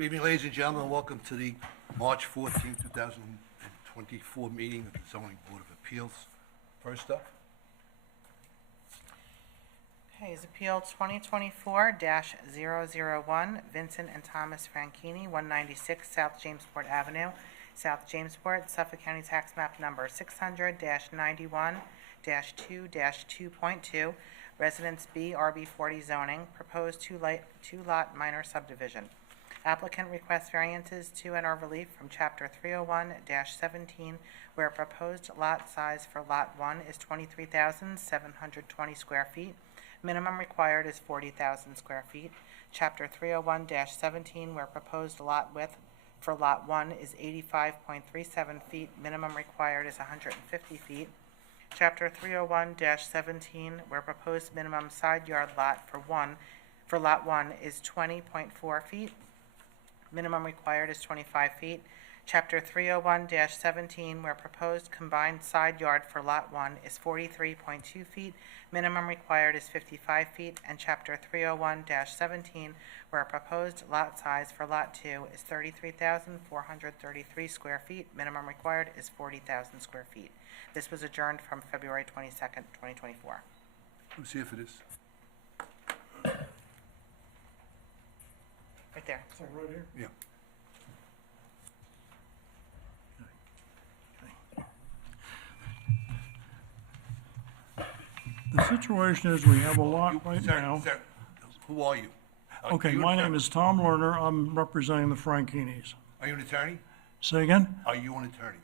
Good evening, ladies and gentlemen. Welcome to the March 14, 2024 meeting of the Zoning Board of Appeals. First up, Okay, is Appeal 2024-001, Vincent and Thomas Franchini, 196 South Jamesport Avenue, South Jamesport, Suffolk County Tax Map Number 600-91-2-2.2, Residence B, RB 40 zoning, proposed two-lot minor subdivision. Applicant requests variances to and/or relief from Chapter 301-17, where proposed lot size for Lot 1 is 23,720 square feet. Minimum required is 40,000 square feet. Chapter 301-17, where proposed lot width for Lot 1 is 85.37 feet. Minimum required is 150 feet. Chapter 301-17, where proposed minimum side yard lot for Lot 1 is 20.4 feet. Minimum required is 25 feet. Chapter 301-17, where proposed combined side yard for Lot 1 is 43.2 feet. Minimum required is 55 feet. And Chapter 301-17, where proposed lot size for Lot 2 is 33,433 square feet. Minimum required is 40,000 square feet. This was adjourned from February 22nd, 2024. who's here for this? Right there. Right here? Yeah. The situation is we have a lot right Sir, now. sir, who are you? Okay, my name is Tom Lerner. I'm representing the Franchinis. Are you an attorney? Say again? Are you an attorney?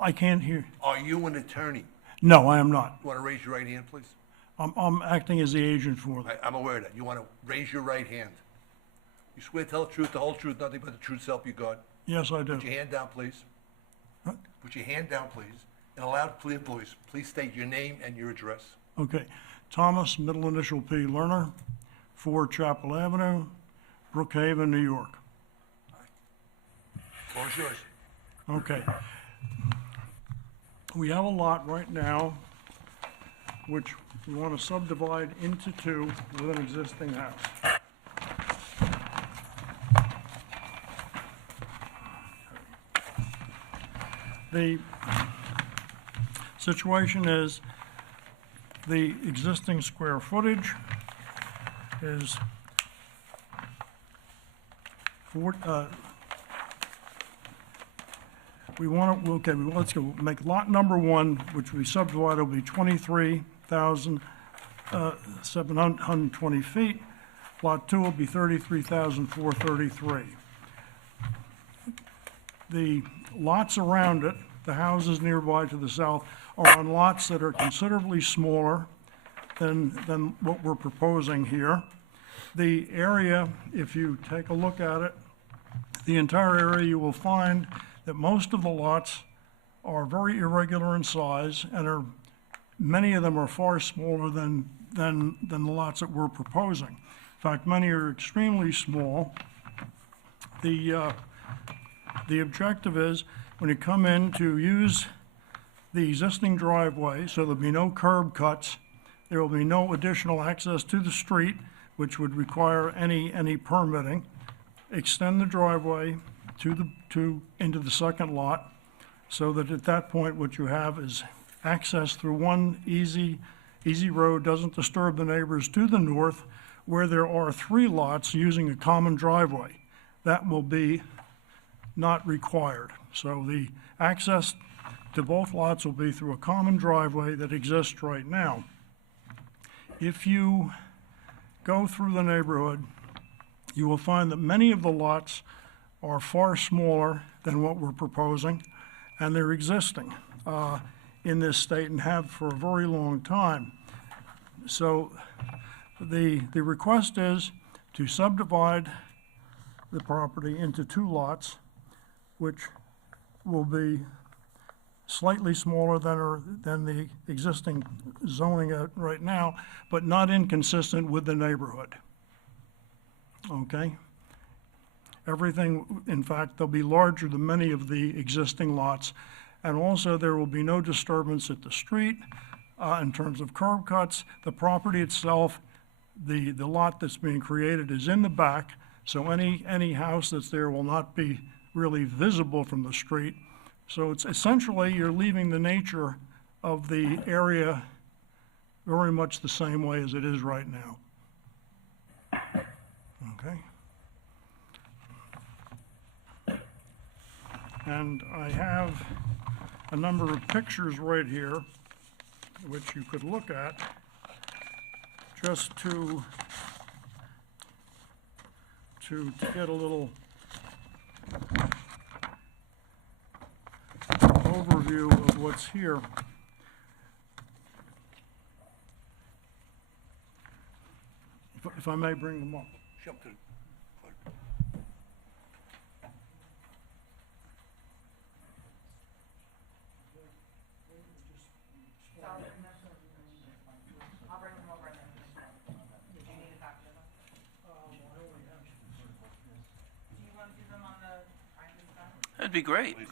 I can't hear. Are you an attorney? No, I am not. You want to raise your right hand, please? I'm acting as the agent for them. I'm aware of that. You want to raise your right hand. You swear to tell the truth, the whole truth, nothing but the truth, so help you God. Yes, I do. Put your hand down, please. Huh? Put your hand down, please. In a loud, clear voice, please state your name and your address. Okay. Thomas, middle initial P, Lerner, 4 Chapel Avenue, Brookhaven, New York. Floor is yours. Okay. We have a lot right now which we want to subdivide into 2 with an existing house. The situation is the existing square footage is let's go, make lot number 1, which we subdivide, will be 23,720 feet. Lot 2 will be 33,433. The lots around it, the houses nearby to the south, are on lots that are considerably smaller than what we're proposing here. The area, if you take a look at it, the entire area, you will find that most of the lots are very irregular in size, and many of them are far smaller than the lots that we're proposing. In fact, many are extremely small. The objective is, when you come in to use the existing driveway, so there'll be no curb cuts, there will be no additional access to the street, which would require any permitting. Extend the driveway into the second lot, so that at that point what you have is access through one easy road, doesn't disturb the neighbors to the north, where there are 3 lots using a common driveway. That will be not required. So the access to both lots will be through a common driveway that exists right now. If you go through the neighborhood, you will find that many of the lots are far smaller than what we're proposing, and they're existing in this state and have for a very long time. So the request is to subdivide the property into 2 lots, which will be slightly smaller than the existing zoning right now, but not inconsistent with the neighborhood. Okay? Everything, in fact, they'll be larger than many of the existing lots, and also there will be no disturbance at the street in terms of curb cuts. The property itself, the lot that's being created is in the back, So any house that's there will not be really visible from the street. So it's essentially, you're leaving the nature of the area very much the same way as it is right now. Okay? And I have a number of pictures right here, which you could look at, just to get a little overview of what's here. If I may bring them up. Jump to the clerk. I'll bring them over then. Do you need a copy of them? Do you want to do them on the, That'd be great. so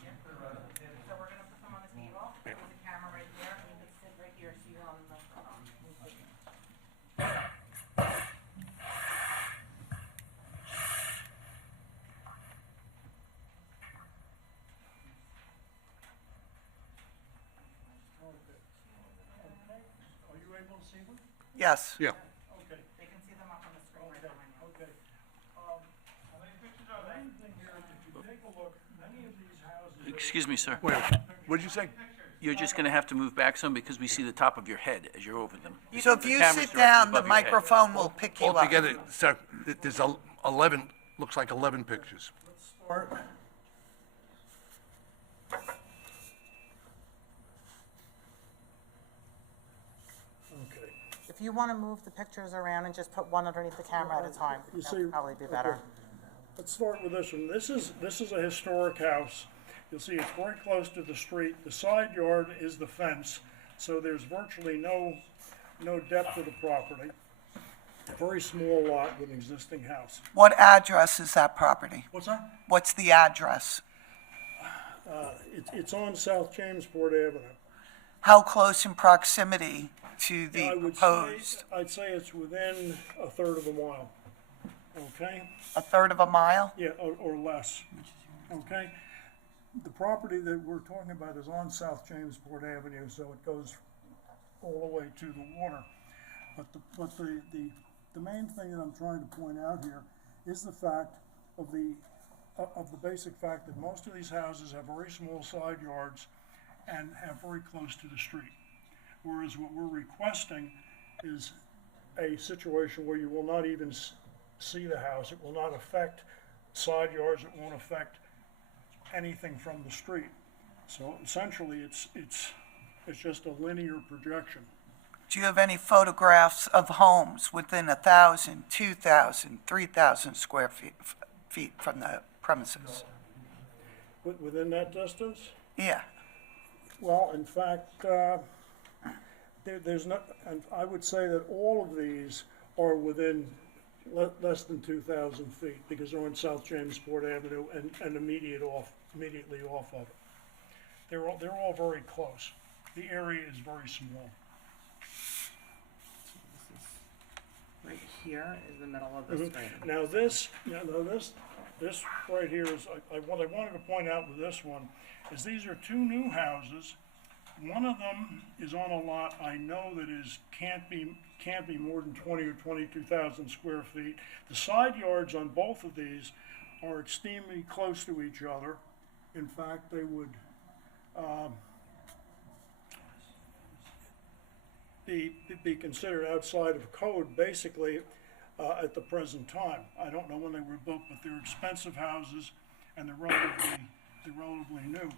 we're gonna put them on the table, there's a camera right there, and you can sit right here so you're on the microphone. Are you able to see them? Yes. Yeah. Okay. They can see them up on the screen right behind you. Okay. The main thing here is if you take a look, many of these houses. Excuse me, sir. Wait, what did you say? You're just going to have to move back some because we see the top of your head as you're over them. So if you camera's sit directly down, the above your head. microphone will pick you up. Altogether, sir, there's 11, looks like 11 pictures. Start. Okay. If you want to move the pictures around and just put one underneath the camera at a time, You that see- would probably be better. okay. Let's start with this one. This is a historic house. You'll see it's very close to the street. The side yard is the fence, so there's virtually no depth to the property. A very small lot with an existing house. What address is that property? What's that? What's the address? It's on South Jamesport Avenue. How close in proximity to I the would proposed? I'd say it's within a third of a mile. Okay? A third of a mile? Yeah, or less. Okay? The property that we're talking about is on South Jamesport Avenue, so it goes all the way to the water. But the main thing that I'm trying to point out here is the fact of the basic fact that most of these houses have very small side yards and have very close to the street. Whereas what we're requesting is a situation where you will not even see the house. It will not affect side yards. It won't affect anything from the street. So essentially, it's just a linear projection. Do you have any photographs of homes within 1,000, 2,000, 3,000 square feet from the premises? Within that distance? Yeah. Well, in fact, there's not, and I would say that all of these are within less than 2,000 feet because they're on South Jamesport Avenue and immediately off of it. They're all very close. The area is very small. Right here is the middle of the screen. Now this right here is, what I wanted to point out with this one is these are two new houses. One of them is on a lot I know that can't be more than 20 or 22,000 square feet. The side yards on both of these are extremely close to each other. In fact, they would be considered outside of code basically at the present time. I don't know when they were built, but they're expensive houses and they're relatively new.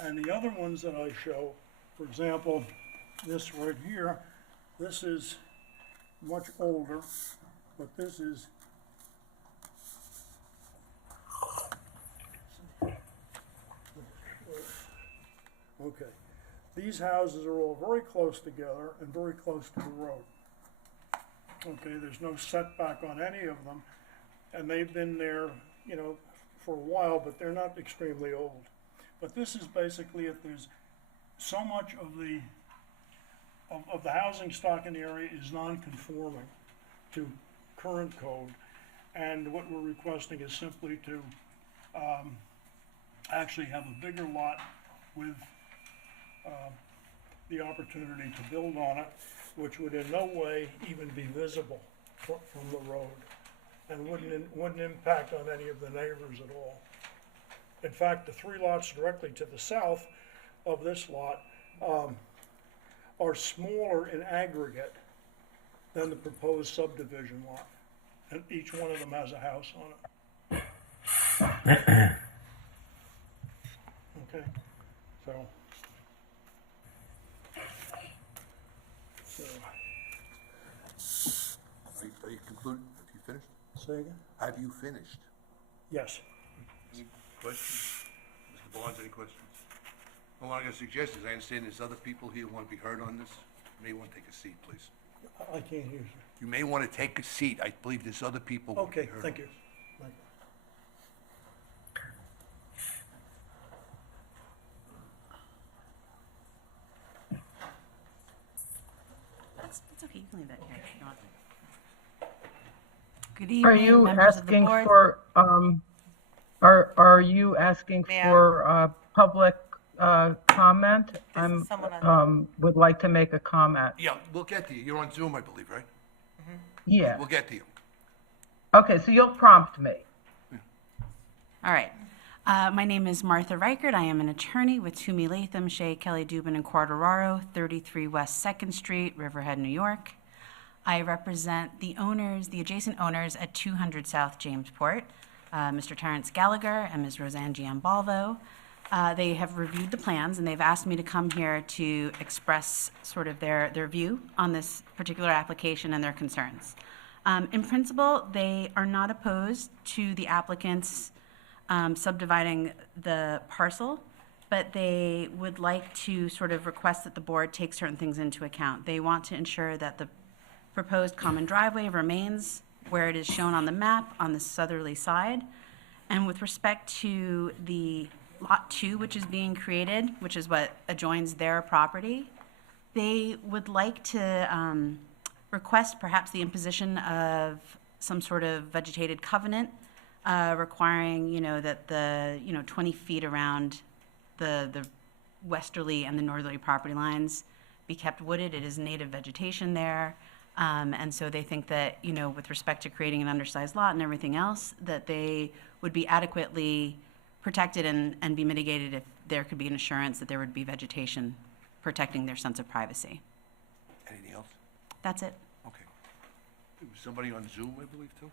And the other ones that I show, for example, this right here, this is much older, but this is okay. These houses are all very close together and very close to the road. Okay, there's no setback on any of them, and they've been there, for a while, but they're not extremely old. But this is basically if there's so much of the housing stock in the area is non-conforming to current code, And what we're requesting is simply to actually have a bigger lot with the opportunity to build on it, which would in no way even be visible from the road, and wouldn't impact on any of the neighbors at all. In fact, the 3 lots directly to the south of this lot are smaller in aggregate than the proposed subdivision lot, and each one of them has a house on it. Okay, so. Are you concluded? Have you finished? Say again? Have you finished? Yes. Any questions? Mr. Barnes, any questions? Well, what I'm gonna suggest is, I understand there's other people here who want to be heard on this. You may want to take a seat, please. I can't hear you. You may want to take a seat. I believe there's other people who want to be Okay, heard. thank you. Thank you. It's okay, you can leave that here if you want. Good Are evening, you members of the asking board. for, are you asking Ma'am. for, public, comment? This is someone on- Would like to make a comment. Yeah, we'll get to you. You're on Zoom, I believe, right? Yeah. We'll get to you. Okay, so you'll prompt me. All right. My name is Martha Reichert. I am an attorney with Toomey Latham, Shea, Kelly, Dubin, and Quartararo, 33 West 2nd Street, Riverhead, New York. I represent the owners, the adjacent owners at 200 South Jamesport, Mr. Terrence Gallagher and Ms. Roseanne Giambalvo. They have reviewed the plans, and they've asked me to come here to express sort of their view on this particular application and their concerns. In principle, they are not opposed to the applicants subdividing the parcel, but they would like to sort of request that the board take certain things into account. They want to ensure that the proposed common driveway remains where it is shown on the map on the southerly side. And with respect to the Lot 2, which is being created, which is what adjoins their property, they would like to request perhaps the imposition of some sort of vegetated covenant requiring, that the, 20 feet around the westerly and the northerly property lines be kept wooded. It is native vegetation there. And so they think that, with respect to creating an undersized lot and everything else, that they would be adequately protected and be mitigated if there could be an assurance that there would be vegetation protecting their sense of privacy. Anything else? That's it. Okay. There was somebody on Zoom, I believe, too?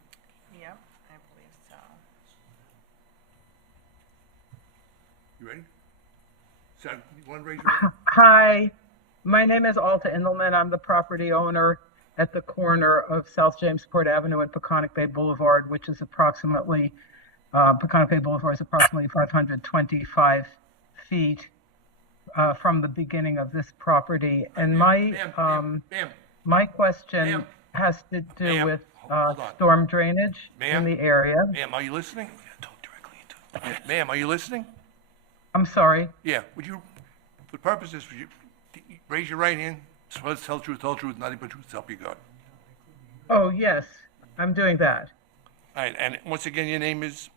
Yep, I believe so. You ready? So, you want to raise your hand? Hi, my name is Alta Indelman. I'm the property owner at the corner of South Jamesport Avenue and Peconic Bay Boulevard, which is approximately, Peconic Bay Boulevard is approximately 525 feet from the beginning of this property. And Ma'am. my question Ma'am. has to do Ma'am. with Hold on. storm drainage Ma'am. in the area. Ma'am, are you listening? Talk directly into it. Ma'am, are you listening? I'm sorry. Yeah, would you, for the purposes, would you raise your right hand? Swear to tell the truth, whole truth, nothing but truth, so help you God. Oh, yes, I'm doing that. All right, and once again, your name is?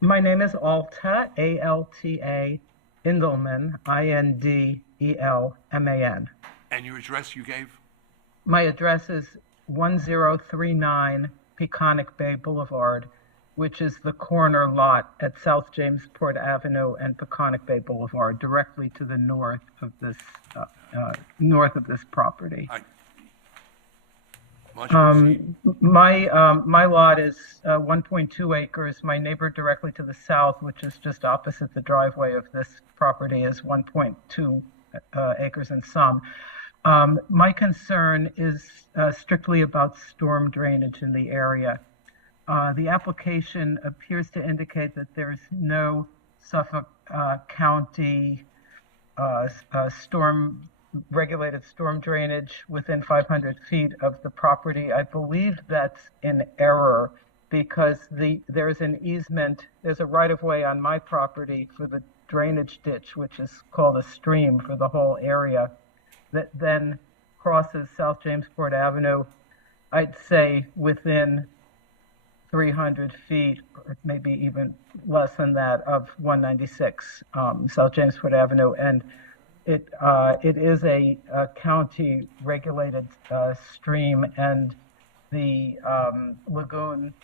My name is Alta, A-L-T-A, Indelman, I-N-D-E-L-M-A-N. And your address you gave? My address is 1039 Peconic Bay Boulevard, which is the corner lot at South Jamesport Avenue and Peconic Bay Boulevard, directly to the north of this property. All right. Much appreciated. My lot is 1.2 acres. My neighbor directly to the south, which is just opposite the driveway of this property, is 1.2 acres and some. My concern is strictly about storm drainage in the area. The application appears to indicate that there's no Suffolk County regulated storm drainage within 500 feet of the property. I believe that's in error because there's an easement, there's a right-of-way on my property for the drainage ditch, which is called a stream for the whole area, that then crosses South Jamesport Avenue, I'd say within 300 feet, or maybe even less than that, of 196 South Jamesport Avenue. And it is a county-regulated stream, and the lagoon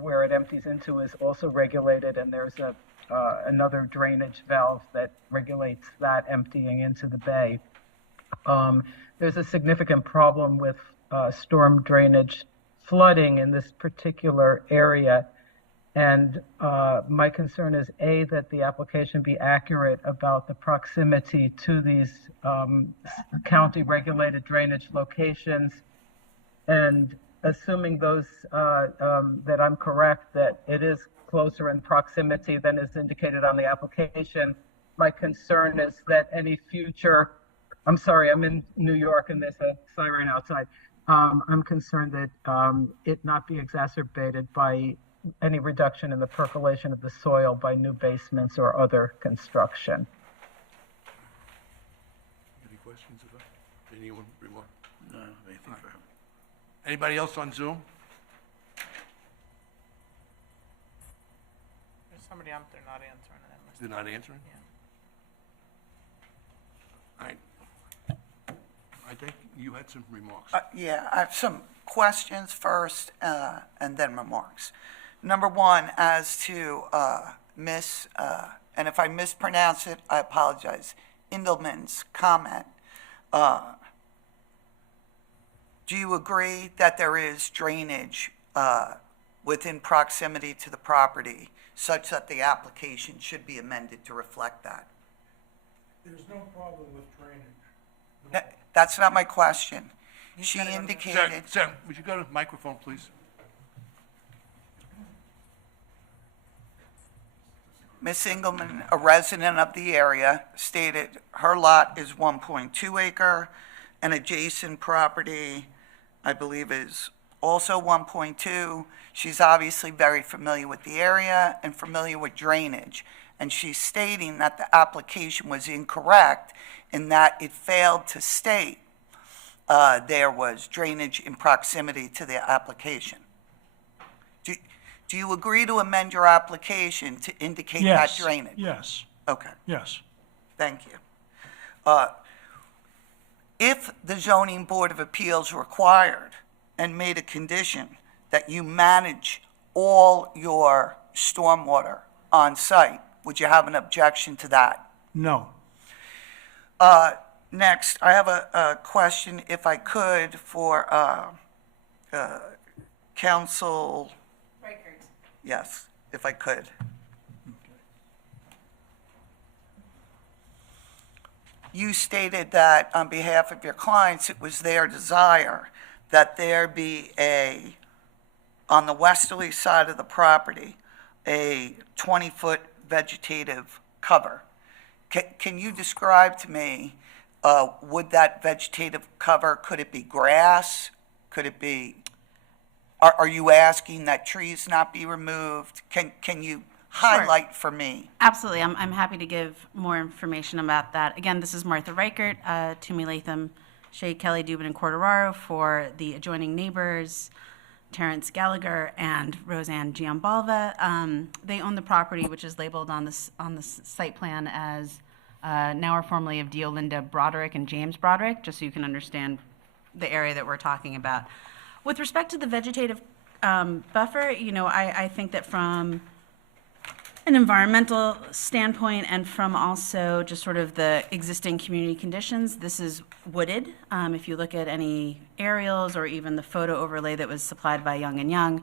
where it empties into is also regulated, and there's another drainage valve that regulates that emptying into the bay. There's a significant problem with storm drainage flooding in this particular area. And my concern is, A, that the application be accurate about the proximity to these county-regulated drainage locations. And assuming those, that I'm correct, that it is closer in proximity than is indicated on the application, my concern is that any future, I'm sorry, I'm in New York and there's a siren outside. I'm concerned that it not be exacerbated by any reduction in the percolation of the soil by new basements or other construction. Any questions about, anyone remark? No, anything for him. Anybody else on Zoom? There's somebody up there not answering that. must- They're not answering? Yeah. All right. I think you had some remarks. Yeah, I have some questions first, and then remarks. Number one, as to Miss, and if I mispronounce it, I apologize, Indelman's comment. Do you agree that there is drainage within proximity to the property such that the application should be amended to reflect that? There's no problem with drainage. That's not my question. She Sir, indicated, sir, would you go to the microphone, please? Ms. Engelman, a resident of the area, stated her lot is 1.2 acre, and adjacent property, I believe, is also 1.2. She's obviously very familiar with the area and familiar with drainage, and she's stating that the application was incorrect in that it failed to state there was drainage in proximity to the application. Do you agree to amend your application to indicate that Yes, drainage? yes, Okay, yes. thank you. If the zoning board of appeals required and made a condition that you manage all your stormwater on site, would you have an objection to that? No. Next, I have a question, if I could, for Council, Reichert. yes, if I could. You stated that on behalf of your clients, it was their desire that there be on the westerly side of the property, a 20-foot vegetative cover. Can you describe to me, would that vegetative cover, could it be grass? Could it be, are you asking that trees not be removed? Can you highlight for me? Absolutely. I'm happy to give more information about that. Again, this is Martha Reichert, Toomey Latham, Shea, Kelly, Dubin, and Corderaro for the adjoining neighbors, Terrence Gallagher and Roseanne Giambalva. They own the property, which is labeled on this site plan as now or formerly of Deolinda Broderick and James Broderick, just so you can understand the area that we're talking about. With respect to the vegetative buffer, I think that from an environmental standpoint and from also just sort of the existing community conditions, this is wooded. If you look at any aerials or even the photo overlay that was supplied by Young and Young,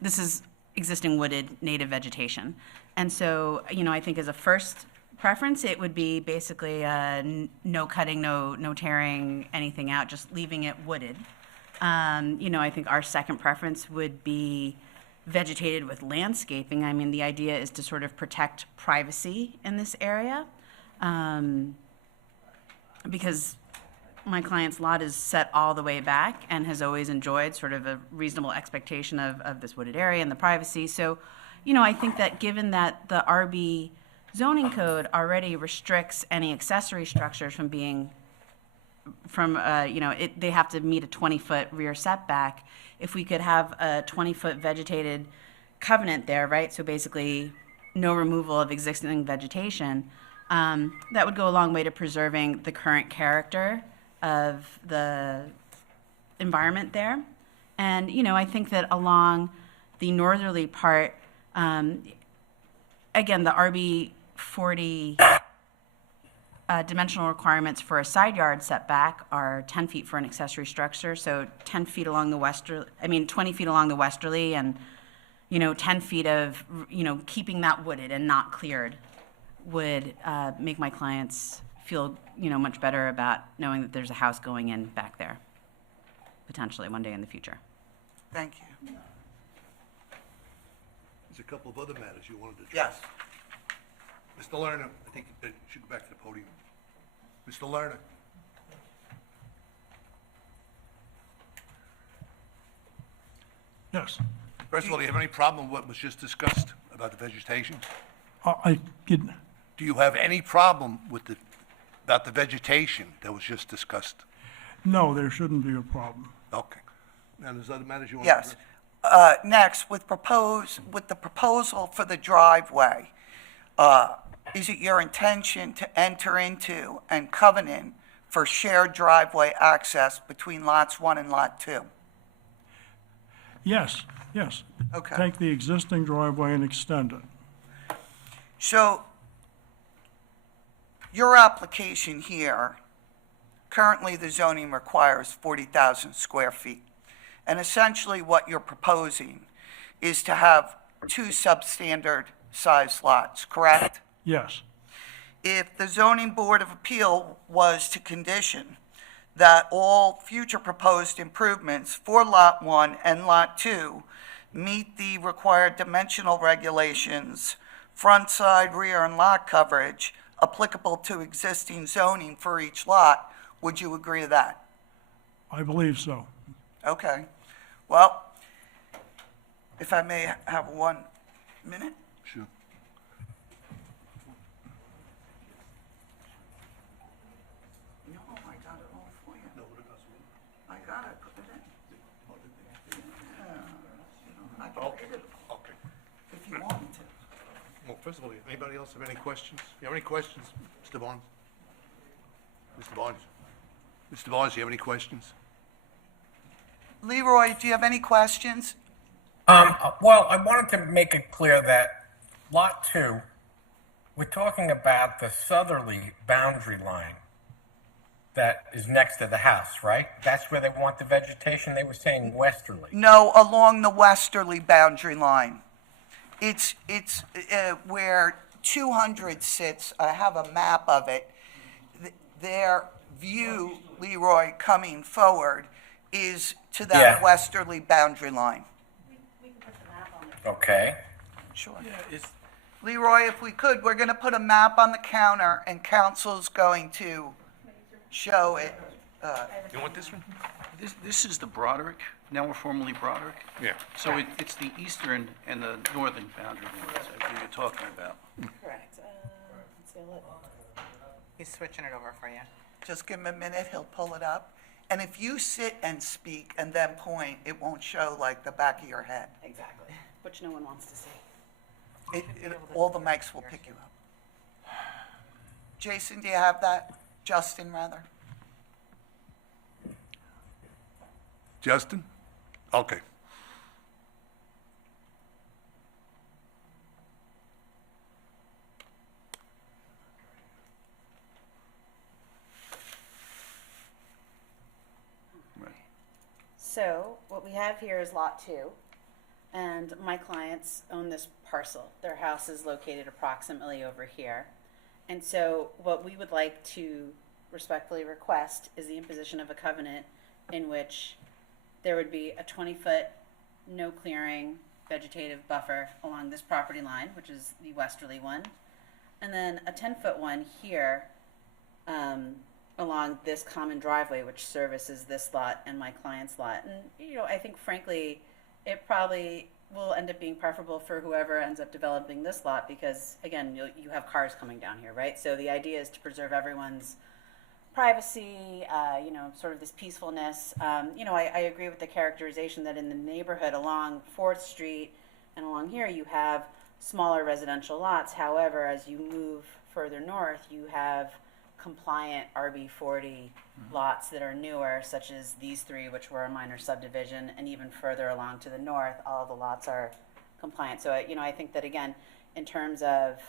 this is existing wooded native vegetation. And so, I think as a first preference, it would be basically no cutting, no tearing anything out, just leaving it wooded. I think our second preference would be vegetated with landscaping. I mean, the idea is to sort of protect privacy in this area, because my client's lot is set all the way back and has always enjoyed sort of a reasonable expectation of this wooded area and the privacy. So, I think that given that the RB zoning code already restricts any accessory structures from being, they have to meet a 20-foot rear setback, if we could have a 20-foot vegetated covenant there, right? So basically, no removal of existing vegetation. That would go a long way to preserving the current character of the environment there. And, you know, I think that along the northerly part, again, the RB 40 dimensional requirements for a side yard setback are 10 feet for an accessory structure, so 10 feet along the 20 feet along the westerly, and, you know, 10 feet of, you know, keeping that wooded and not cleared would make my clients feel, you know, much better about knowing that there's a house going in back there, potentially one day in the future. Thank you. There's a couple of other matters you wanted to Yes. address. Mr. Lerner, I think you should go back to the podium. Mr. Lerner? Yes. First of all, do you have any problem with what was just discussed about the vegetation? I did, Do you have any problem with about the vegetation that was just discussed? no, there shouldn't be a problem. Okay. Now, there's other matters you want to address? Yes. Next, with the proposal for the driveway, is it your intention to enter into and covenant for shared driveway access between lots 1 and lot 2? Yes, yes. Okay. Take the existing driveway and extend it. So, your application here, currently the zoning requires 40,000 square feet. And essentially what you're proposing is to have 2 substandard size lots, correct? Yes, If the zoning board of appeal was to condition that all future proposed improvements for lot 1 and lot 2 meet the required dimensional regulations, front, side, rear, and lot coverage applicable to existing zoning for each lot, would you agree to that? I believe so. Okay. Well, if I may have 1 minute? Sure. No, I got it all for you. I got it, put it in. Yeah. I can read it Okay. if you want me to. Well, first of all, anybody else have any questions? You have any questions, Mr. Barnes? Mr. Barnes? Mr. Barnes, do you have any questions? Leroy, do you have any questions? Well, I wanted to make it clear that Lot 2, we're talking about the southerly boundary line that is next to the house, right? That's where they want the vegetation? They were saying westerly. No, along the westerly boundary line. It's where 200 sits. I have a map of it. Their view, Leroy, coming forward, is to that Yeah. westerly boundary line. Okay. Sure. Yeah, it's, Leroy, if we could, we're going to put a map on the counter, and council's going to show it. You want this one? this is the Broderick, now we're formerly Broderick. Yeah. So it's the eastern and the northern boundary lines that you're talking about. Correct. He's switching it over for you. Just give him a minute, he'll pull it up. And if you sit and speak and then point, it won't show like the back of your head. Exactly, which no one wants to see. All the mics will pick you up. Jason, do you have that? Justin, rather? Justin? Okay. So what we have here is Lot 2, and my clients own this parcel. Their house is located approximately over here. And so what we would like to respectfully request is the imposition of a covenant in which there would be a 20-foot no clearing vegetative buffer along this property line, which is the westerly one, and then a 10-foot one here along this common driveway, which services this lot and my client's lot. And, you know, I think frankly, it probably will end up being preferable for whoever ends up developing this lot because, again, you have cars coming down here, right? So the idea is to preserve everyone's privacy, sort of this peacefulness. I agree with the characterization that in the neighborhood along 4th Street and along here, you have smaller residential lots. However, as you move further north, you have compliant RB40 lots that are newer, such as these 3, which were a minor subdivision, and even further along to the north, all the lots are compliant. So, I think that, again, in terms of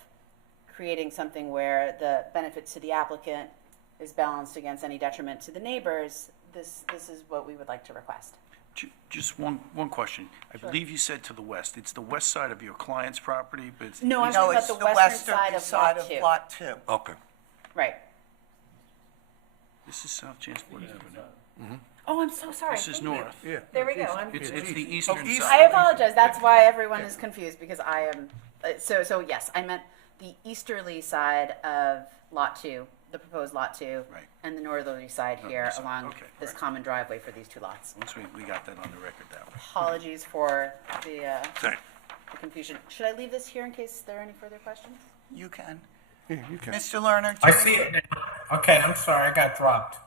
creating something where the benefit to the applicant is balanced against any detriment to the neighbors, this is what we would like to request. Just one question. I believe you said to the west. It's the west side of your client's property, but it's. No, I'm No, talking it's about the the western westerly side of Lot 2. Lot 2. Okay. Right. This is South Jansport Avenue. Oh, I'm so sorry. This is north. Yeah. There we go. It's the eastern east. side. I apologize. That's why everyone is confused, because I am, so yes, I meant the easterly side of Lot 2, the proposed Lot 2. Right. And the northerly side here side. along Okay, this right. common driveway for these 2 lots. Once we got that on the record that way. Apologies for the Sorry. confusion. Should I leave this here in case there are any further questions? You can. Yeah, you can. Mr. Lerner? I see it now. Okay, I'm sorry, I got dropped.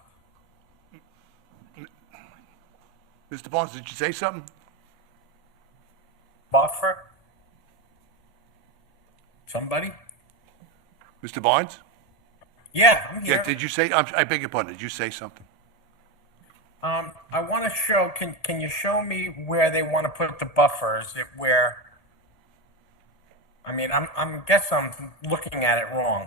Mr. Barnes, did you say something? Buffer? Somebody? Mr. Barnes? Yeah, I'm Yeah, here. did you say, I beg your pardon, did you say something? I want to show, can you show me where they want to put the buffer? Is it where, I mean, guess I'm looking at it wrong,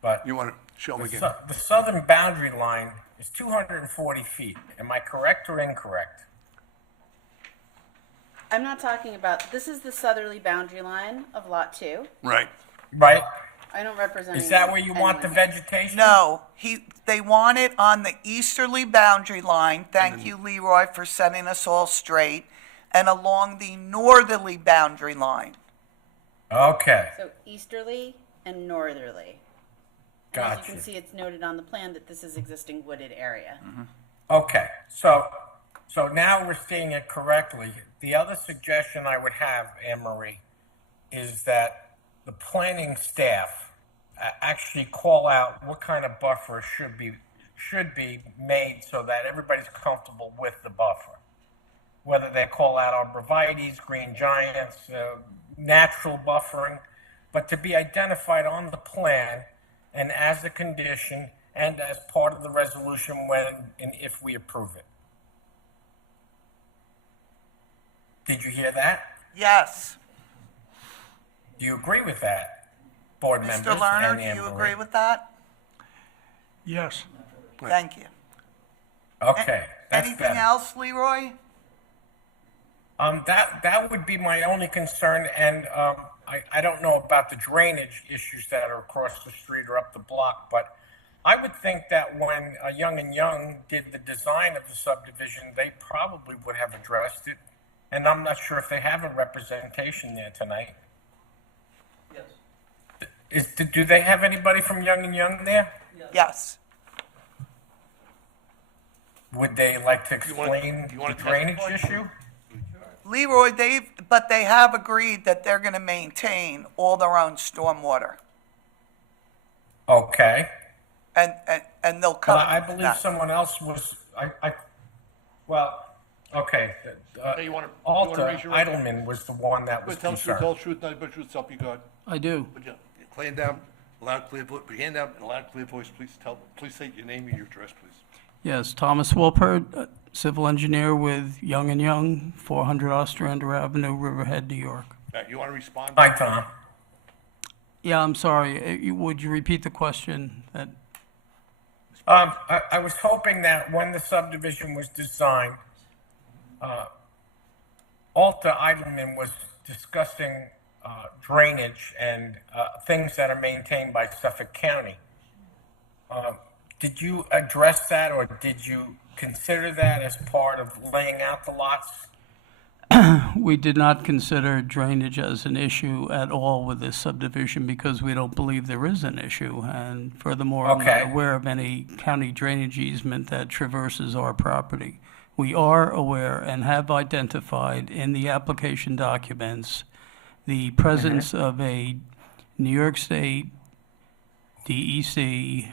but You want to show me again? the southern boundary line is 240 feet. Am I correct or incorrect? I'm not talking about, this is the southerly boundary line of Lot 2. Right. Right? I don't represent. Is that where you want the anyone here. vegetation? No, they want it on the easterly boundary line. Thank you, Leroy, for setting us all straight. And along the northerly boundary line. Okay, So easterly and northerly. And as you gotcha. can see, it's noted on the plan that this is existing wooded area. Okay, so now we're seeing it correctly. The other suggestion I would have, Anne Marie, is that the planning staff actually call out what kind of buffer should be made so that everybody's comfortable with the buffer. Whether they call out arborvitae's, green giants, natural buffering, but to be identified on the plan and as a condition and as part of the resolution when and if we approve it. Did you hear that? Yes. Do you agree with that, board members? Mr. Lerner, and do Anne you Marie? agree with that? Yes. Thank you. Okay, that's Anything better. else, Leroy? That would be my only concern, and I don't know about the drainage issues that are across the street or up the block, but I would think that when Young and Young did the design of the subdivision, they probably would have addressed it, and I'm not sure if they have a representation there tonight. Yes. Do they have anybody from Young and Young there? Yes. Would they like to You wanna- explain you wanna the drainage testify? issue? Leroy, but they have agreed that they're going to maintain all their own stormwater. Okay. And they'll Well, cover I believe that. someone else was, well, okay. Hey, you wanna Alta raise your right hand? Eidelman was the one that was Tell the truth, concerned. tell the truth, nothing but the truth, so help you God. I do. Put your hand down, loud, clear voice, put your hand down, in a loud, clear voice, please state your name and your address, please. Yes, Thomas Wolpert, civil engineer with Young and Young, 400 Ostrander Avenue, Riverhead, New York. You want to respond? Hi, Tom. Yeah, I'm sorry, would you repeat the question? I was hoping that when the subdivision was designed, Alta Eidelman was discussing drainage and things that are maintained by Suffolk County. Did you address that, or did you consider that as part of laying out the lots? We did not consider drainage as an issue at all with this subdivision because we don't believe there is an issue. And furthermore, I'm Okay. not aware of any county drainage easement that traverses our property. We are aware and have identified in the application documents the presence of a New York State DEC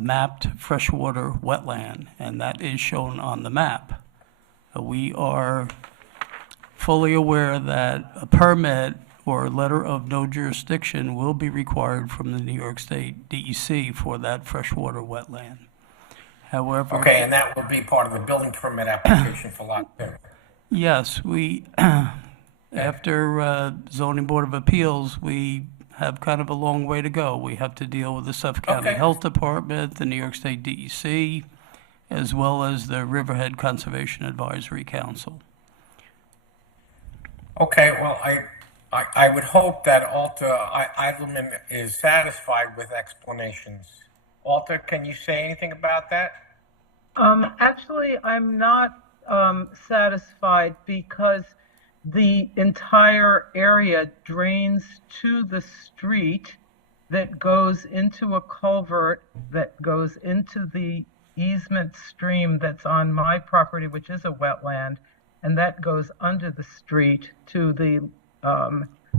mapped freshwater wetland, and that is shown on the map. We are fully aware that a permit or a letter of no jurisdiction will be required from the New York State DEC for that freshwater wetland. However. Okay, and that will be part of the building permit application for lot 2. Yes, we, after zoning board of appeals, we have kind of a long way to go. We have to deal with the Suffolk County Okay. Health Department, the New York State DEC, as well as the Riverhead Conservation Advisory Council. Okay, well, I would hope that Alta Eidelman is satisfied with explanations. Alta, can you say anything about that? Actually, I'm not satisfied because the entire area drains to the street that goes into a culvert that goes into the easement stream that's on my property, which is a wetland, and that goes under the street to the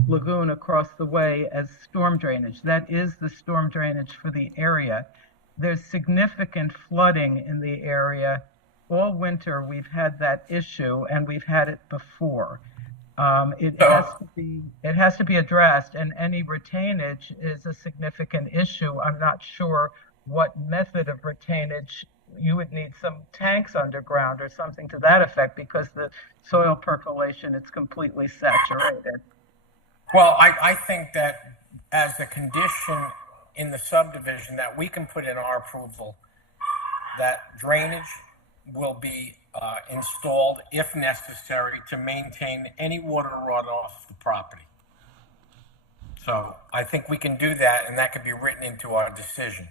lagoon across the way as storm drainage. That is the storm drainage for the area. There's significant flooding in the area. All winter, we've had that issue, and we've had it before. It has to be addressed, and any retainage is a significant issue. I'm not sure what method of retainage. You would need some tanks underground or something to that effect, because the soil percolation, it's completely saturated. Well, I think that as a condition in the subdivision that we can put in our approval, that drainage will be installed if necessary to maintain any water runoff the property. So I think we can do that, and that could be written into our decision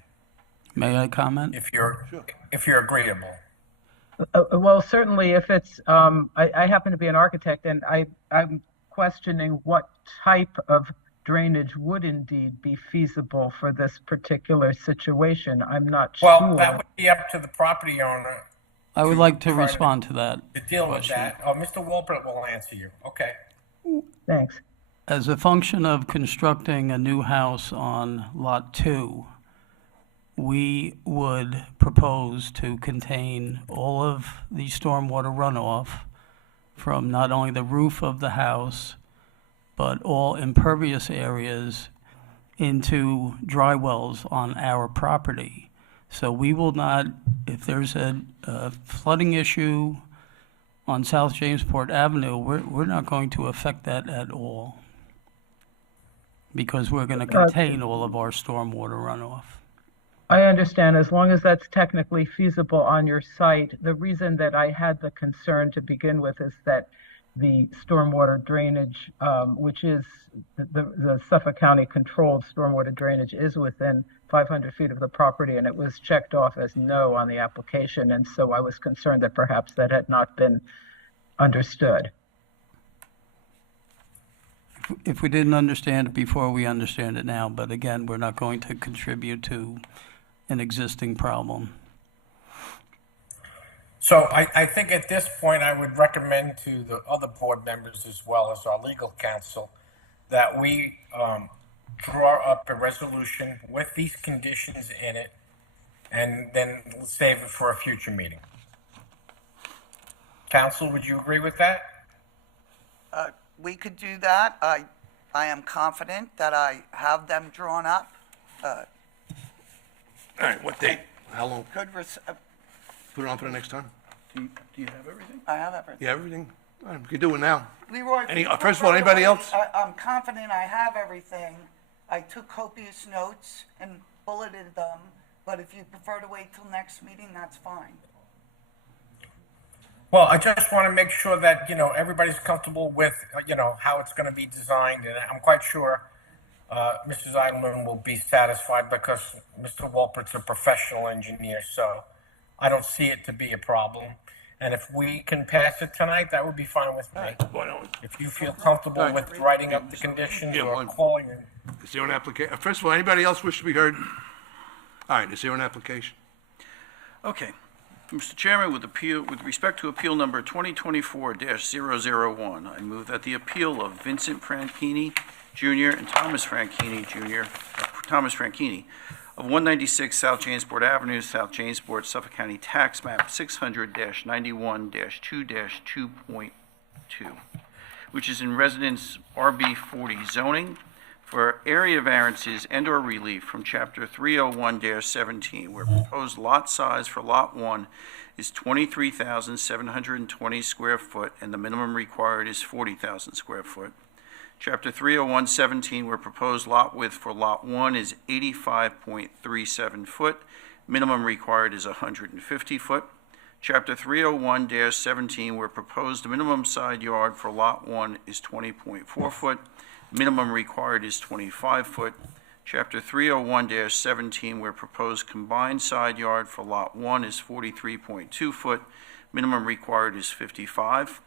May I comment? if you're agreeable. Well, certainly if it's, I happen to be an architect, and I'm questioning what type of drainage would indeed be feasible for this particular situation. I'm not Well, sure. that would be up to the property owner I would like to respond to that. to deal with question. that. Oh, Mr. Wolpert will answer you. Okay. Thanks. As a function of constructing a new house on Lot 2, we would propose to contain all of the stormwater runoff from not only the roof of the house, but all impervious areas into dry wells on our property. So we will not, if there's a flooding issue on South Jamesport Avenue, we're not going to affect that at all, because we're going to contain all of our stormwater runoff. I understand, as long as that's technically feasible on your site. The reason that I had the concern to begin with is that the stormwater drainage, which is the Suffolk County controlled stormwater drainage, is within 500 feet of the property, and it was checked off as no on the application. And so I was concerned that perhaps that had not been understood. If we didn't understand it before, we understand it now, but again, we're not going to contribute to an existing problem. So I think at this point, I would recommend to the other board members as well as our legal counsel that we draw up a resolution with these conditions in it, and then save it for a future meeting. Counsel, would you agree with that? We could do that. I am confident that I have them drawn up. All right, what date? How long? Put it on for the next time? Do you have everything? I have everything. Yeah, everything? All right, we can do it now. Leroy, First of all, anybody else? I'm confident I have everything. I took copious notes and bulleted them, but if you prefer to wait till next meeting, that's fine. Well, I just want to make sure that, everybody's comfortable with, how it's going to be designed. And I'm quite sure Mrs. Eidelman will be satisfied because Mr. Wolpert's a professional engineer, so I don't see it to be a problem. And if we can pass it tonight, that would be fine with me. Why don't we? If you feel comfortable with writing up the conditions Yeah, or one. calling it. Is there an application? First of all, anybody else wish to be heard? All right, is there an application? Okay. Mr. Chairman, with respect to appeal number 2024-001, I move that the appeal of Vincent Franchini Jr. and Thomas Franchini Jr., of 196 South Jamesport Avenue, South Jamesport, Suffolk County Tax Map 600-91-2-2.2, which is in Residence RB 40 zoning for area variances and/or relief from Chapter 301-17, where proposed lot size for Lot 1 is 23,720 square foot, and the minimum required is 40,000 square foot. Chapter 301-17, where proposed lot width for Lot 1 is 85.37 foot, minimum required is 150 foot. Chapter 301-17, where proposed minimum side yard for Lot 1 is 20.4 foot, minimum required is 25 foot. Chapter 301-17, where proposed combined side yard for Lot 1 is 43.2 foot, minimum required is 55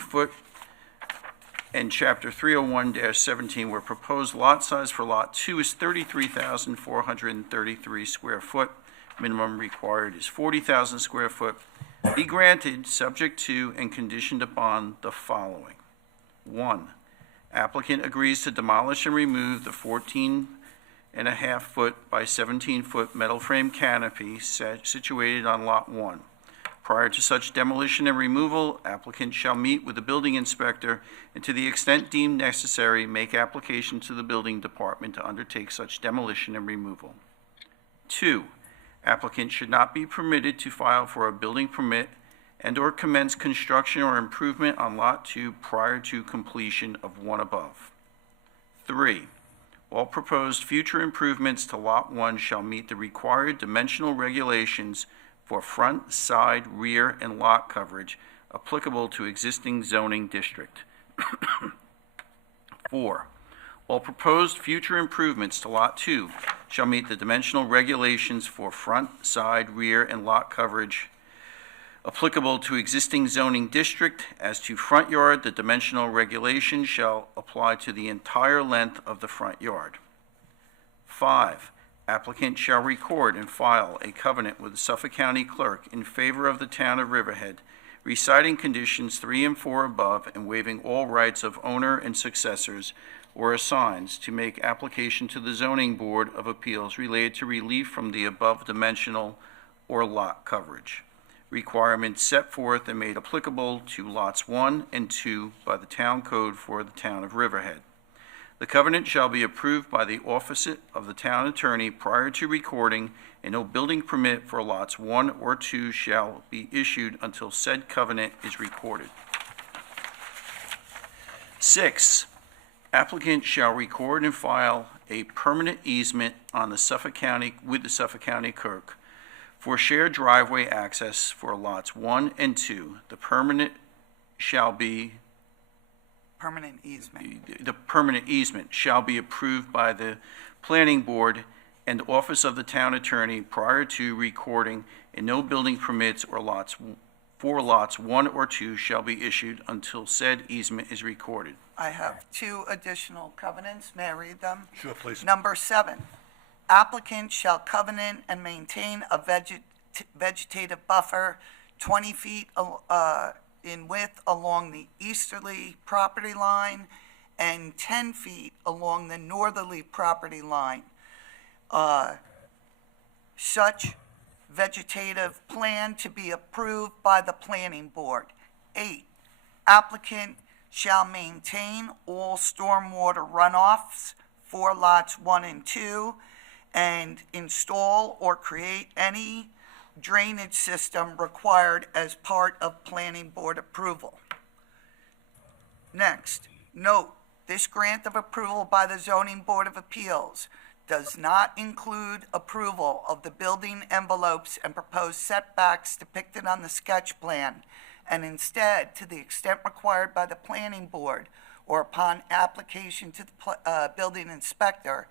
foot. And Chapter 301-17, where proposed lot size for Lot 2 is 33,433 square foot, minimum required is 40,000 square foot, be granted subject to and conditioned upon the following. 1, applicant agrees to demolish and remove the 14.5 foot by 17 foot metal frame canopy situated on Lot 1. Prior to such demolition and removal, applicant shall meet with the building inspector and, to the extent deemed necessary, make application to the building department to undertake such demolition and removal. 2, applicant should not be permitted to file for a building permit and/or commence construction or improvement on Lot 2 prior to completion of one above. 3, all proposed future improvements to Lot 1 shall meet the required dimensional regulations for front, side, rear, and lot coverage applicable to existing zoning district. 4, all proposed future improvements to Lot 2 shall meet the dimensional regulations for front, side, rear, and lot coverage applicable to existing zoning district. As to front yard, the dimensional regulation shall apply to the entire length of the front yard. 5, applicant shall record and file a covenant with the Suffolk County Clerk in favor of the town of Riverhead, reciting conditions 3 and 4 above and waiving all rights of owner and successors or assigns to make application to the Zoning Board of Appeals related to relief from the above dimensional or lot coverage. Requirements set forth and made applicable to lots 1 and 2 by the town code for the town of Riverhead. The covenant shall be approved by the office of the town attorney prior to recording, and no building permit for lots 1 or 2 shall be issued until said covenant is recorded. 6, applicant shall record and file a permanent easement on the Suffolk County, with the Suffolk County Clerk for shared driveway access for lots 1 and 2. The permanent easement shall be approved by the planning board and office of the town attorney prior to recording, and no building permits or lots 1 or 2 shall be issued until said easement is recorded. I have 2 additional covenants. May I read them? Sure, please. Number 7, applicant shall covenant and maintain a vegetative buffer 20 feet in width along the easterly property line and 10 feet along the northerly property line. Such vegetative plan to be approved by the planning board. 8, applicant shall maintain all stormwater runoffs for lots 1 and 2 and install or create any drainage system required as part of planning board approval. Next, note, this grant of approval by the Zoning Board of Appeals does not include approval of the building envelopes and proposed setbacks depicted on the sketch plan, and instead, to the extent required by the planning board or upon application to the building inspector,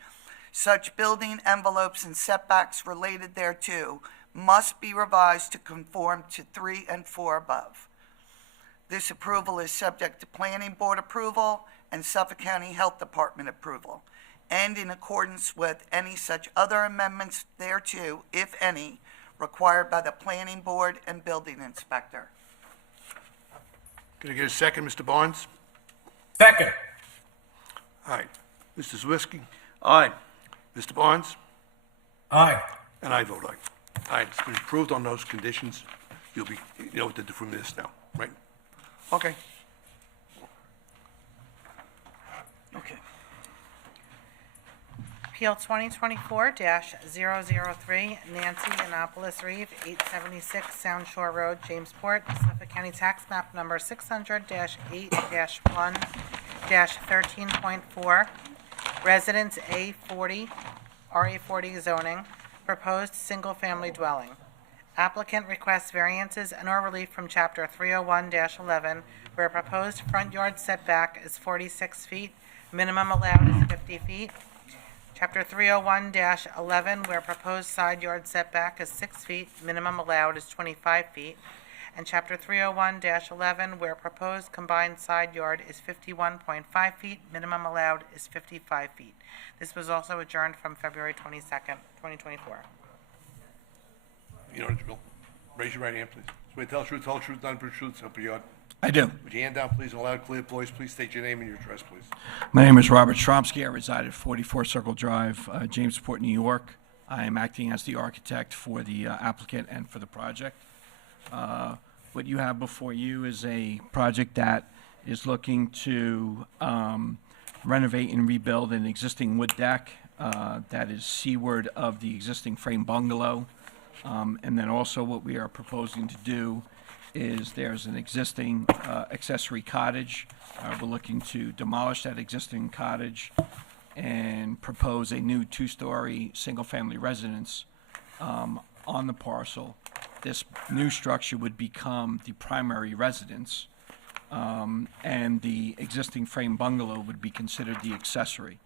such building envelopes and setbacks related thereto must be revised to conform to 3 and 4 above. This approval is subject to planning board approval and Suffolk County Health Department approval, and in accordance with any such other amendments thereto, if any, required by the planning board and building inspector. Can I get a second, Mr. Barnes? Second. All right. Mr. Zawisky? Aye. Mr. Barnes? Aye. And I vote aye. All right, it's been approved on those conditions. You'll be, you know what to do from this now, right? Okay. Okay. Appeal 2024-003, Nancy Annapolis Reeve, 876 Sound Shore Road, Jamesport, Suffolk County Tax Map Number 600-8-1-13.4, Residence A40, RA40 zoning, proposed single-family dwelling. Applicant requests variances and/or relief from Chapter 301-11, where proposed front yard setback is 46 feet, minimum allowed is 50 feet. Chapter 301-11, where proposed side yard setback is 6 feet, minimum allowed is 25 feet. And Chapter 301-11, where proposed combined side yard is 51.5 feet, minimum allowed is 55 feet. This was also adjourned from February 22nd, 2024. You know the drill. Raise your right hand, please. Swear to tell the truth, whole truth, none but the truth, so help you God. I do. With your hand down, please, and loud, clear voice, please state your name and your address, please. My name is Robert Stromsky. I reside at 44 Circle Drive, Jamesport, New York. I am acting as the architect for the applicant and for the project. What you have before you is a project that is looking to renovate and rebuild an existing wood deck that is seaward of the existing frame bungalow. And then also what we are proposing to do is there's an existing accessory cottage. We're looking to demolish that existing cottage and propose a new two-story, single-family residence on the parcel. This new structure would become the primary residence, and the existing frame bungalow would be considered the accessory.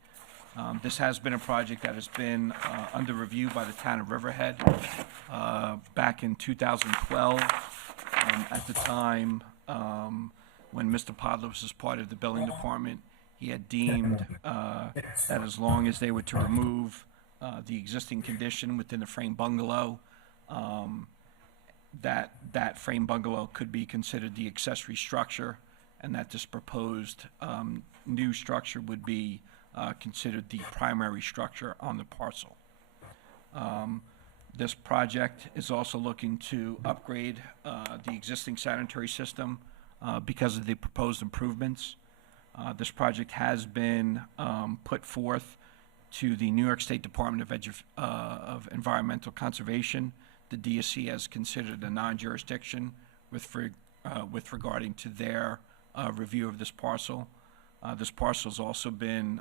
This has been a project that has been under review by the town of Riverhead back in 2012. At the time, when Mr. Podlos was part of the building department, he had deemed that as long as they were to remove the existing condition within the frame bungalow, that frame bungalow could be considered the accessory structure, and that this proposed new structure would be considered the primary structure on the parcel. This project is also looking to upgrade the existing sanitary system because of the proposed improvements. This project has been put forth to the New York State Department of Environmental Conservation. The DSC has considered a non-jurisdiction with regarding to their review of this parcel. This parcel has also been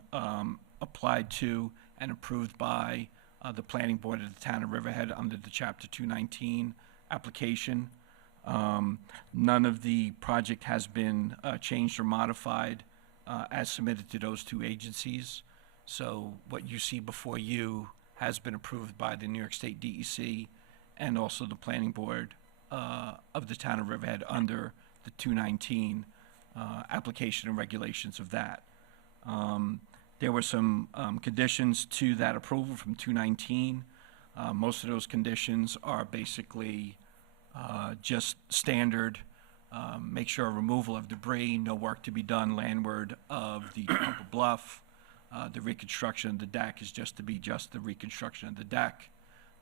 applied to and approved by the Planning Board of the Town of Riverhead under the Chapter 219 application. None of the project has been changed or modified as submitted to those two agencies. So what you see before you has been approved by the New York State DEC and also the Planning Board of the Town of Riverhead under the 219 application and regulations of that. There were some conditions to that approval from 219. Most of those conditions are basically just standard, make sure removal of debris, no work to be done landward of the upper bluff. The reconstruction of the deck is just to be just the reconstruction of the deck.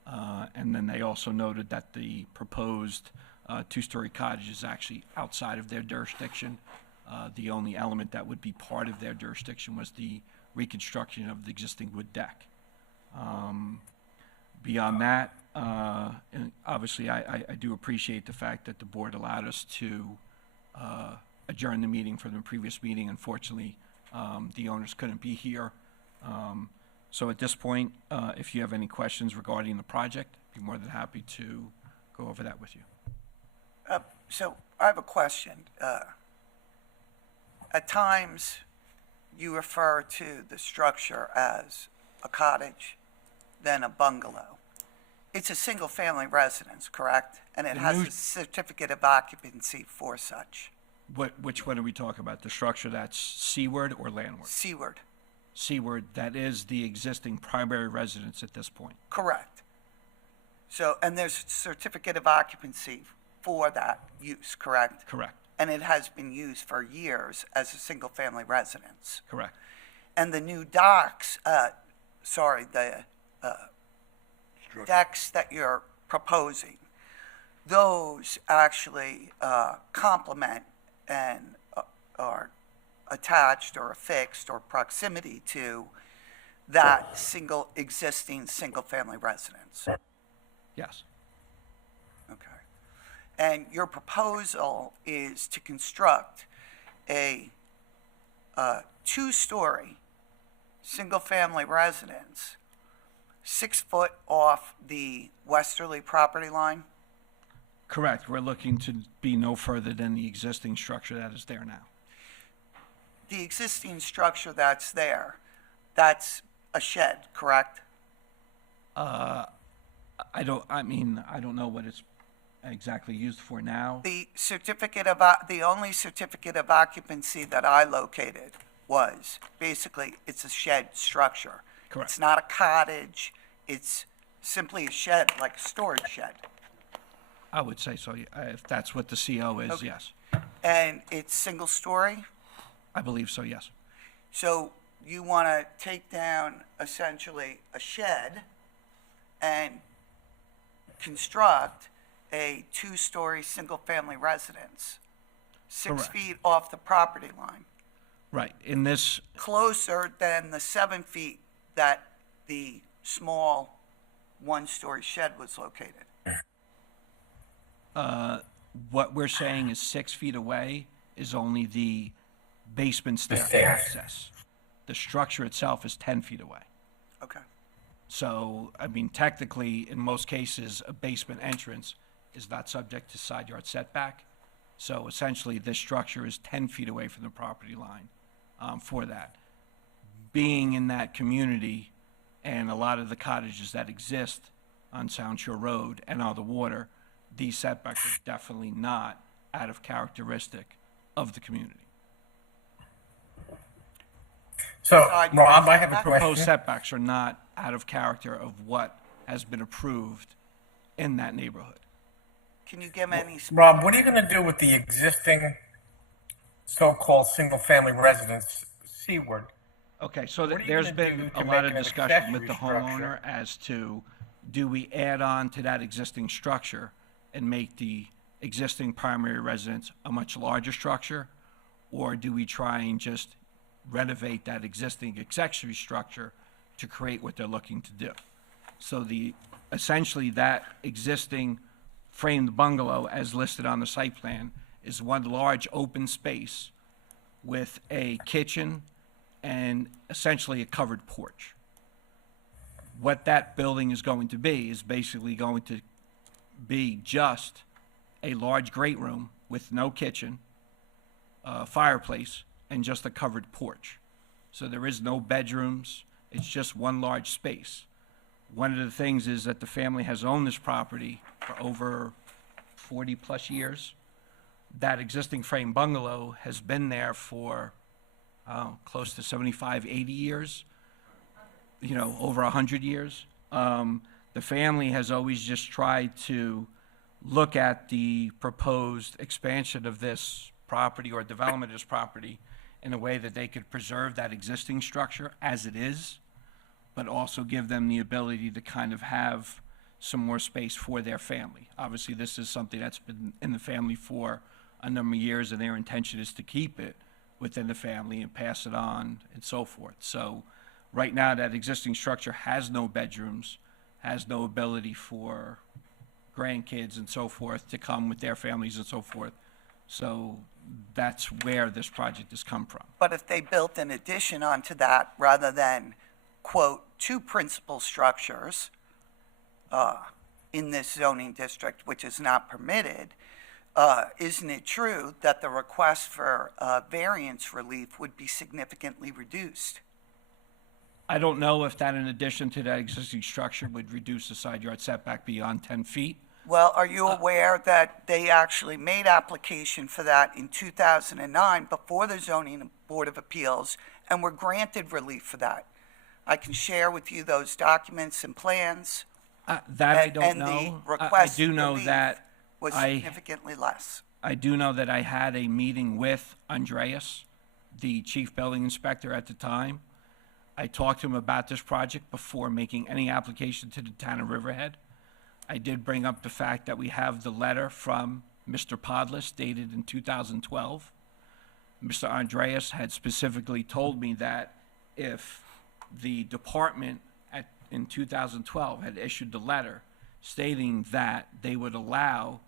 And then they also noted that the proposed two-story cottage is actually outside of their jurisdiction. The only element that would be part of their jurisdiction was the reconstruction of the existing wood deck. Beyond that, and obviously I do appreciate the fact that the board allowed us to adjourn the meeting from the previous meeting. Unfortunately, the owners couldn't be here. So at this point, if you have any questions regarding the project, I'd be more than happy to go over that with you. So I have a question. At times, you refer to the structure as a cottage, then a bungalow. It's a single-family residence, correct? And it has a certificate of occupancy for such. Which one are we talking about? The structure that's seaward or landward? Seaward, Seaward, that is the existing primary residence at this point. correct. So, and there's a certificate of occupancy for that use, correct? Correct, And it has been used for years as a single-family residence. correct. And the new docks, the decks that you're proposing, those actually complement and are attached or affixed or proximity to that existing single-family residence. Yes. Okay. And your proposal is to construct a two-story, single-family residence, 6 foot off the westerly property line? Correct. We're looking to be no further than the existing structure that is there now. The existing structure that's there, that's a shed, correct? I don't know what it's exactly used for now. The only certificate of occupancy that I located was, basically, it's a shed structure. Correct. It's not a cottage, it's simply a shed, like a storage shed. I would say so. If that's what the CO is, Okay. yes. And it's single-story? I believe so, yes. So you want to take down essentially a shed and construct a two-story, single-family residence, 6 Correct. feet off the property line, Right. In this, closer than the 7 feet that the small one-story shed was located. what we're saying is 6 feet away is only the basement stair stairs. access. The structure itself is 10 feet away. Okay. So, I mean, technically, in most cases, a basement entrance is not subject to side yard setback. So essentially, this structure is 10 feet away from the property line for that. Being in that community and a lot of the cottages that exist on Sound Shore Road and on the water, these setbacks are definitely not out of characteristic of the community. So, Side Rob, yard I have a setback? Proposed question. setbacks are not out of character of what has been approved in that neighborhood. Can you give any, Rob, what are you going to do with the existing so-called single-family residence seaward? Okay, so What are you there's gonna do been to a make lot of it an discussion with the accessory homeowner structure? as to, do we add on to that existing structure and make the existing primary residence a much larger structure? Or do we try and just renovate that existing accessory structure to create what they're looking to do? So essentially that existing framed bungalow as listed on the site plan is one large open space with a kitchen and essentially a covered porch. What that building is going to be is basically going to be just a large great room with no kitchen, fireplace, and just a covered porch. So there is no bedrooms, it's just one large space. One of the things is that the family has owned this property for over 40-plus years. That existing frame bungalow has been there for close to 75, 80 years, over 100 years. The family has always just tried to look at the proposed expansion of this property or development of this property in a way that they could preserve that existing structure as it is, but also give them the ability to kind of have some more space for their family. Obviously, this is something that's been in the family for a number of years, and their intention is to keep it within the family and pass it on and so forth. So right now, that existing structure has no bedrooms, has no ability for grandkids and so forth to come with their families and so forth. So that's where this project has come from. but if they built an addition onto that rather than, quote, two principal structures in this zoning district, which is not permitted, isn't it true that the request for variance relief would be significantly reduced? I don't know if that, in addition to that existing structure, would reduce the side yard setback beyond 10 feet. Well, are you aware that they actually made application for that in 2009 before the Zoning Board of Appeals and were granted relief for that? I can share with you those documents and plans. That I don't And know. the I request do know relief that was significantly less. I do know that I had a meeting with Andreas, the chief building inspector at the time. I talked to him about this project before making any application to the town of Riverhead. I did bring up the fact that we have the letter from Mr. Podless dated in 2012. Mr. Andreas had specifically told me that if the department in 2012 had issued the letter stating that they would allow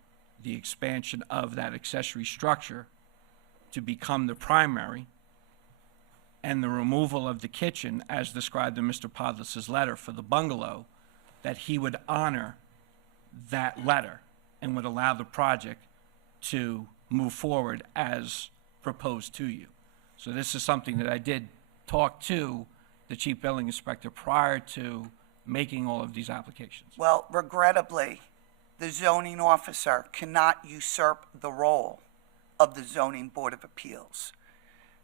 the expansion of that accessory structure to become the primary and the removal of the kitchen as described in Mr. Podless's letter for the bungalow, that he would honor that letter and would allow the project to move forward as proposed to you. So this is something that I did talk to the chief building inspector prior to making all of these applications. Well, regrettably, the zoning officer cannot usurp the role of the zoning board of appeals.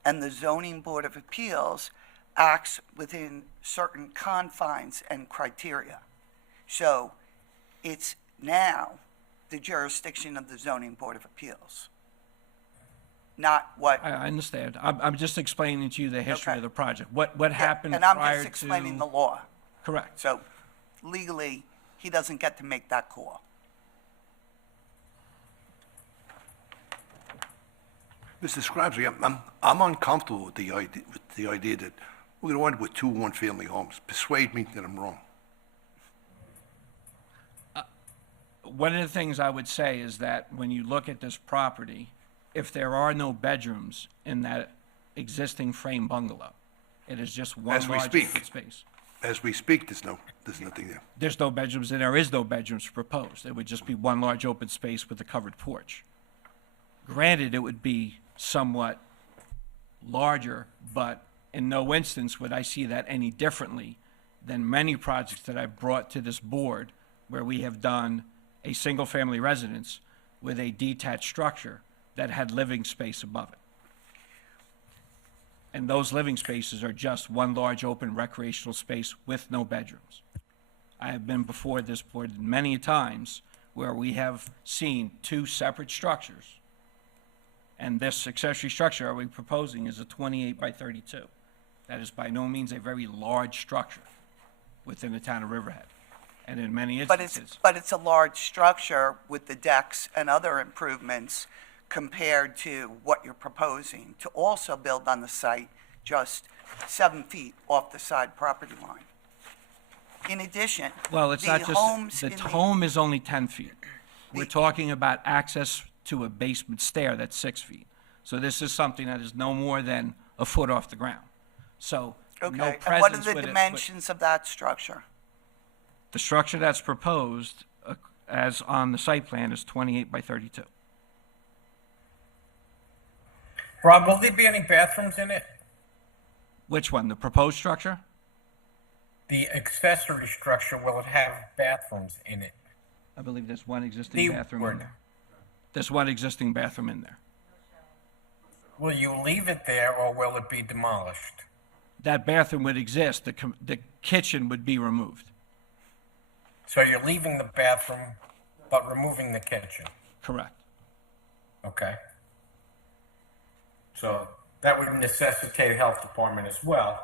And the zoning board of appeals acts within certain confines and criteria. So it's now the jurisdiction of the zoning board of appeals, not what. I understand. I'm just explaining to you the history Okay. of the project. What happened And I'm prior just to... explaining the law. Correct. So legally, he doesn't get to make that call. Mr. Scribes, I'm uncomfortable with the idea that we're gonna wind up with two one-family homes. Persuade me that I'm wrong. One of the things I would say is that when you look at this property, if there are no bedrooms in that existing frame bungalow, it is just one As we large speak. open space. As we speak, there's nothing there. There's no bedrooms and there is no bedrooms proposed. It would just be one large open space with a covered porch. Granted, it would be somewhat larger, but in no instance would I see that any differently than many projects that I've brought to this board where we have done a single-family residence with a detached structure that had living space above it. And those living spaces are just one large open recreational space with no bedrooms. I have been before this board many times where we have seen two separate structures. And this accessory structure we're proposing is a 28 by 32. That is by no means a very large structure within the town of Riverhead. And in many instances, But it's a large structure with the decks and other improvements compared to what you're proposing to also build on the site just 7 feet off the side property line. In addition, well, it's not the just, homes the in home is only 10 feet. We're talking about access to a basement stair that's 6 feet. So this is something that is no more than a foot off the ground. So no Okay, presence and what are the with it- dimensions of that structure? The structure that's proposed, as on the site plan, is 28 by 32. Rob, will there be any bathrooms in it? Which one, the proposed structure? The accessory structure, will it have bathrooms in it? I believe there's one existing The bathroom in word. there. There's one existing bathroom in there. Will you leave it there or will it be demolished? That bathroom would exist, the kitchen would be removed. So you're leaving the bathroom but removing the kitchen? Correct. Okay. So that would necessitate health department as well.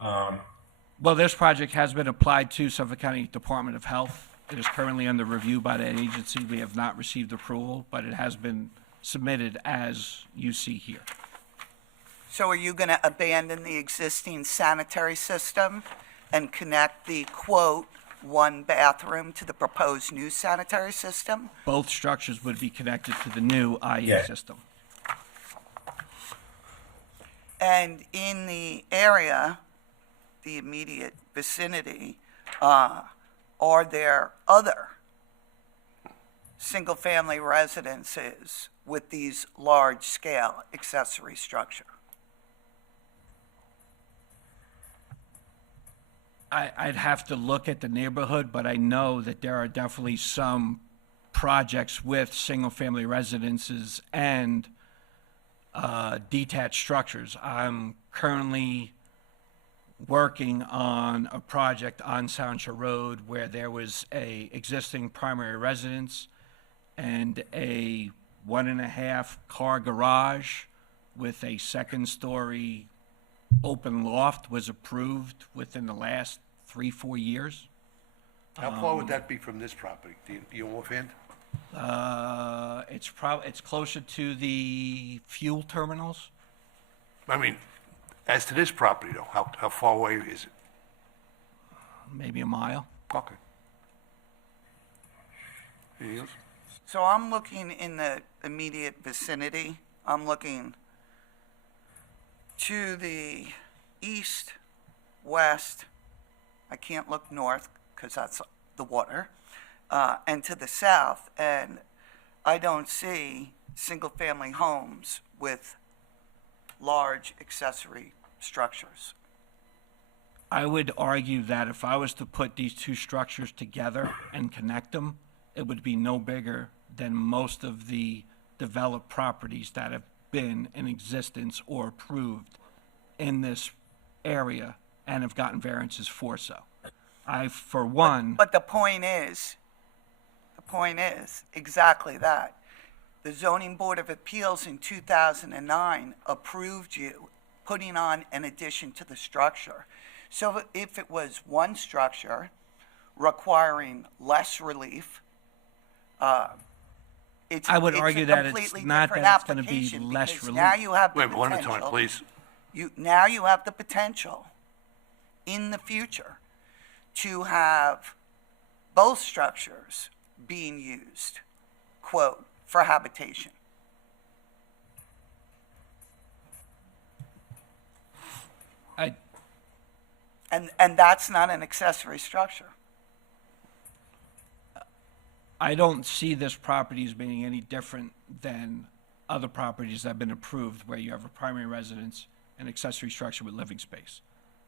Well, this project has been applied to Suffolk County Department of Health. It is currently under review by that agency. We have not received approval, but it has been submitted as you see here. So are you going to abandon the existing sanitary system and connect the, quote, one bathroom to the proposed new sanitary system? Both structures would be connected to the new IE Yeah. system. And in the area, the immediate vicinity, are there other single-family residences with these large-scale accessory structure? I'd have to look at the neighborhood, but I know that there are definitely some projects with single-family residences and detached structures. I'm currently working on a project on Soundshire Road where there was a existing primary residence and a 1.5 car garage with a second-story open loft was approved within the last 3-4 years. How far would that be from this property? Do you know offhand? It's closer to the fuel terminals. I mean, as to this property though, how far away is it? Maybe a mile. Okay. Anything else? So I'm looking in the immediate vicinity. I'm looking to the east, west. I can't look north because that's the water, and to the south. And I don't see single-family homes with large accessory structures. I would argue that if I was to put these two structures together and connect them, it would be no bigger than most of the developed properties that have been in existence or approved in this area and have gotten variances for so. For one, But the point is exactly that. The Zoning Board of Appeals in 2009 approved you putting on an addition to the structure. So if it was one structure requiring less relief, it's I would argue that it's completely not different that it's gonna be application, less because relief. now you have the Wait, one at a time, potential- please. Now you have the potential in the future to have both structures being used, quote, for habitation. And that's not an accessory structure. I don't see this property as being any different than other properties that have been approved where you have a primary residence and accessory structure with living space.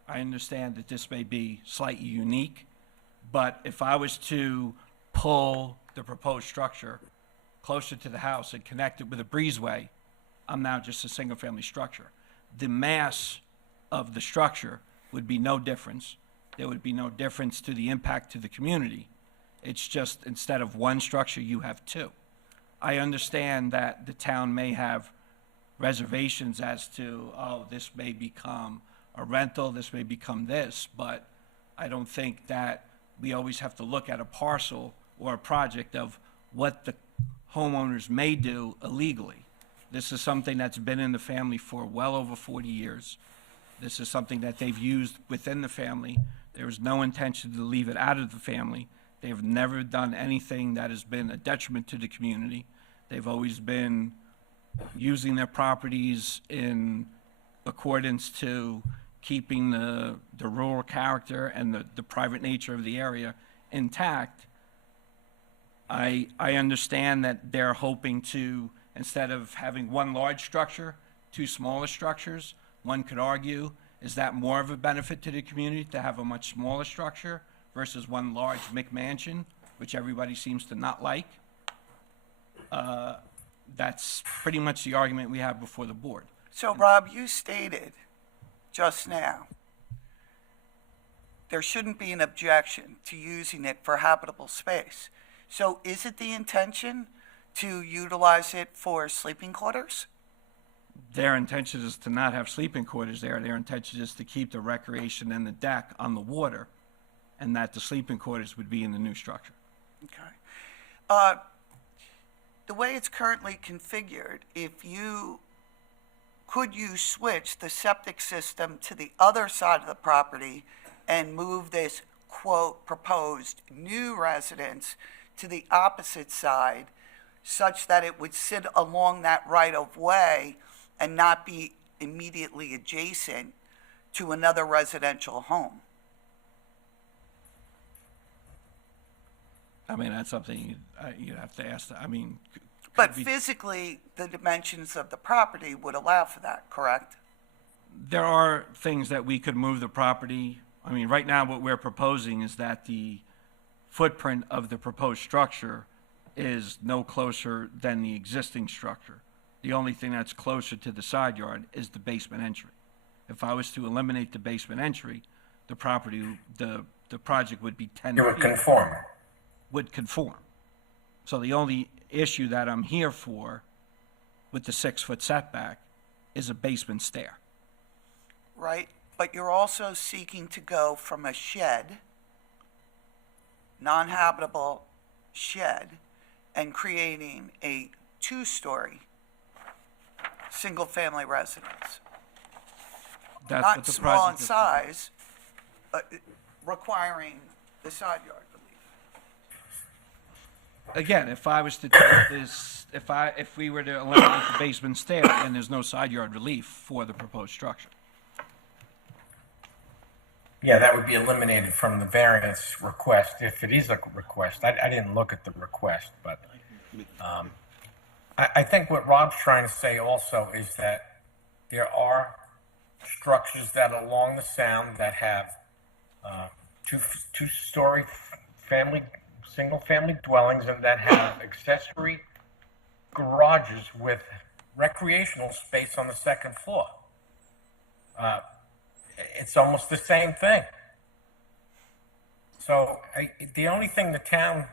I understand that this may be slightly unique, but if I was to pull the proposed structure closer to the house and connect it with a breezeway, I'm now just a single-family structure. The mass of the structure would be no difference. There would be no difference to the impact to the community. It's just instead of one structure, you have two. I understand that the town may have reservations as to, oh, this may become a rental, this may become this, but I don't think that we always have to look at a parcel or a project of what the homeowners may do illegally. This is something that's been in the family for well over 40 years. This is something that they've used within the family. There is no intention to leave it out of the family. They've never done anything that has been a detriment to the community. They've always been using their properties in accordance to keeping the rural character and the private nature of the area intact. I understand that they're hoping to, instead of having one large structure, two smaller structures. One could argue, is that more of a benefit to the community to have a much smaller structure versus one large McMansion, which everybody seems to not like? That's pretty much the argument we have before the board. So, Rob, you stated just now there shouldn't be an objection to using it for habitable space. So is it the intention to utilize it for sleeping quarters? Their intention is to not have sleeping quarters there. Their intention is to keep the recreation and the deck on the water, and that the sleeping quarters would be in the new structure. Okay. The way it's currently configured, could you switch the septic system to the other side of the property and move this, quote, proposed new residence to the opposite side such that it would sit along that right-of-way and not be immediately adjacent to another residential home? I mean, that's something you'd have to ask. But physically, the dimensions of the property would allow for that, correct? There are things that we could move the property. I mean, right now, what we're proposing is that the footprint of the proposed structure is no closer than the existing structure. The only thing that's closer to the side yard is the basement entry. If I was to eliminate the basement entry, the project would be 10 feet. You would conform. Would conform. So the only issue that I'm here for with the 6-foot setback is a basement stair. right? But you're also seeking to go from a shed, non-habitable shed, and creating a two-story, single-family residence. That's Not what the small in project is. size, requiring the side yard relief. Again, if I was to take this, if we were to eliminate the basement stair, then there's no side yard relief for the proposed structure. Yeah, that would be eliminated from the variance request, if it is a request. I didn't look at the request, but I think what Rob's trying to say also is that there are structures that are along the Sound that have two-story single-family dwellings and that have accessory garages with recreational space on the second floor. It's almost the same thing. So the only thing the town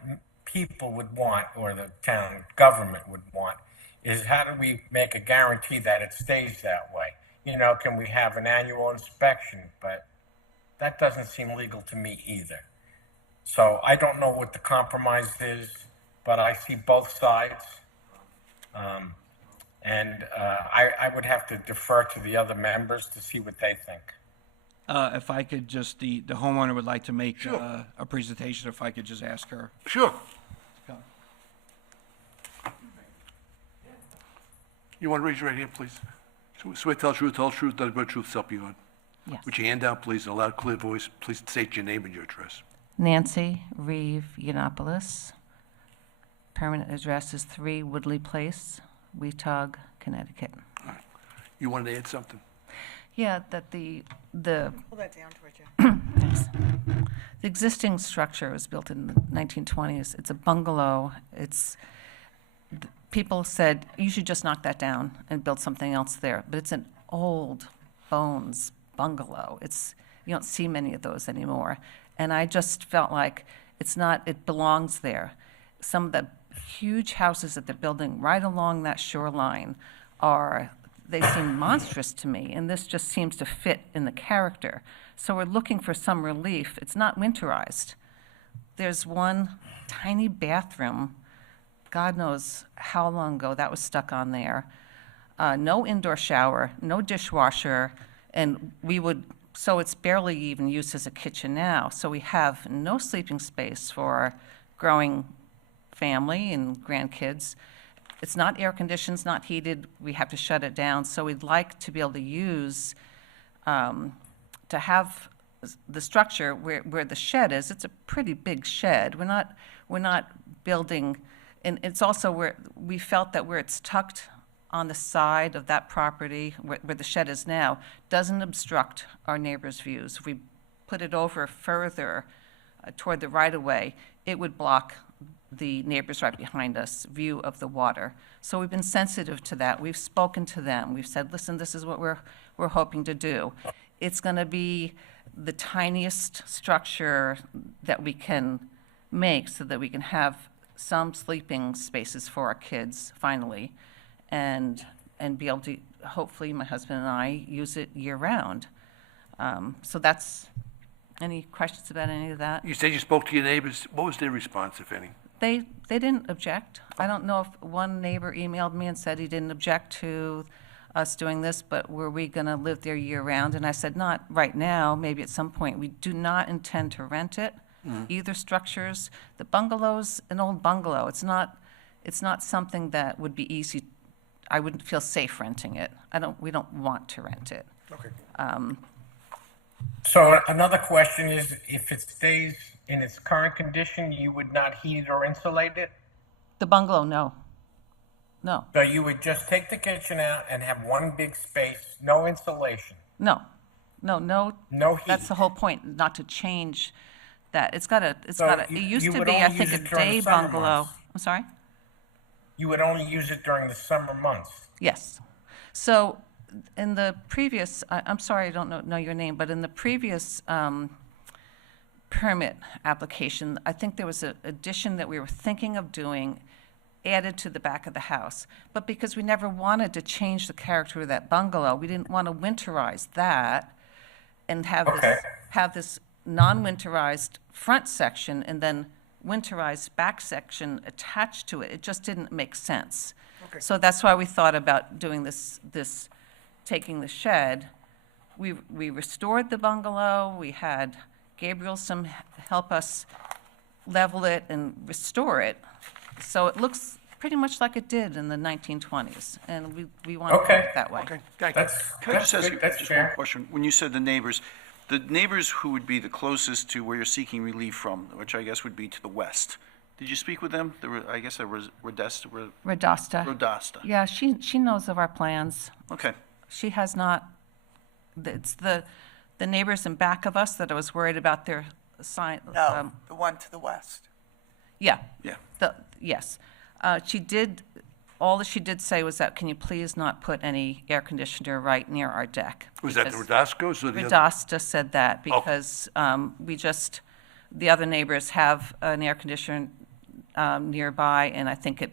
people would want, or the town government would want, is how do we make a guarantee that it stays that way? You know, can we have an annual inspection? But that doesn't seem legal to me either. So I don't know what the compromise is, but I see both sides. I would have to defer to the other members to see what they think. If I could just, the homeowner would like to make Sure. a presentation, if I could just ask her. Sure. You want to raise your right hand, please? Swear to tell the truth, nothing but the truth, so help you God. Yes. Put your hand down, please, in a loud, clear voice. Please state your name and your address. Nancy Reeve Yiannopoulos. Permanent address is 3 Woodley Place, Weetag, Connecticut. You wanted to add something? Yeah, that the Pull that down towards you. Thanks. The existing structure was built in the 1920s. It's a bungalow. People said, you should just knock that down and build something else there. But it's an old bones bungalow. You don't see many of those anymore. And I just felt like it belongs there. Some of the huge houses that they're building right along that shoreline they seem monstrous to me, and this just seems to fit in the character. So we're looking for some relief. It's not winterized. There's one tiny bathroom, God knows how long ago that was stuck on there. No indoor shower, no dishwasher, and so it's barely even used as a kitchen now. So we have no sleeping space for our growing family and grandkids. It's not air conditioned, it's not heated, we have to shut it down. So we'd like to be able to use, to have the structure where the shed is. It's a pretty big shed. We're not building, and it's also where we felt that where it's tucked on the side of that property, where the shed is now, doesn't obstruct our neighbors' views. If we put it over further toward the right-of-way, it would block the neighbors right behind us view of the water. So we've been sensitive to that. We've spoken to them. We've said, listen, this is what we're hoping to do. It's going to be the tiniest structure that we can make so that we can have some sleeping spaces for our kids finally, and be able to, hopefully, my husband and I use it year-round. So that's, any questions about any of that? You said you spoke to your neighbors. What was their response, if any? They didn't object. I don't know if one neighbor emailed me and said he didn't object to us doing this, but were we going to live there year-round? And I said, not right now, maybe at some point. We do not intend to rent it, either structures. The bungalow's an old bungalow. It's not something that would be easy. I wouldn't feel safe renting it. We don't want to rent it. Okay. So another question is, if it stays in its current condition, you would not heat or insulate it? The bungalow, no. No, So you would just take the kitchen out and have one big space, no insulation, no. no heat? That's the whole point, not to change that. It used you to would be, I only think, use a it during day the summer bungalow. months. I'm sorry? You would only use it during the summer months. Yes. So in the previous, I'm sorry, I don't know your name, but in the previous permit application, I think there was an addition that we were thinking of doing added to the back of the house. But because we never wanted to change the character of that bungalow, we didn't want to winterize that and have Okay. this non-winterized front section and then winterized back section attached to it. It just didn't make sense. So that's why we thought about doing this, taking the shed. We restored the bungalow. We had Gabriel help us level it and restore it. So it looks pretty much like it did in the 1920s, and we want to keep Okay. it that way. Okay, thank you. That's, Can I just that's ask good, you that's just one fair. question? When you said the neighbors who would be the closest to where you're seeking relief from, which I guess would be to the west, did you speak with them? I guess there was Radasta. Rodasta. Yeah, she knows of our plans. Okay. She has not, it's the neighbors in back of us that I was worried about their sign. No, the one to the west. Yeah. Yeah. Yes. She did, all that she did say was that, can you please not put any air conditioner right near our deck? Was that the Because Rodascos or the other? Radasta said that because the other neighbors have an air conditioner nearby, and I think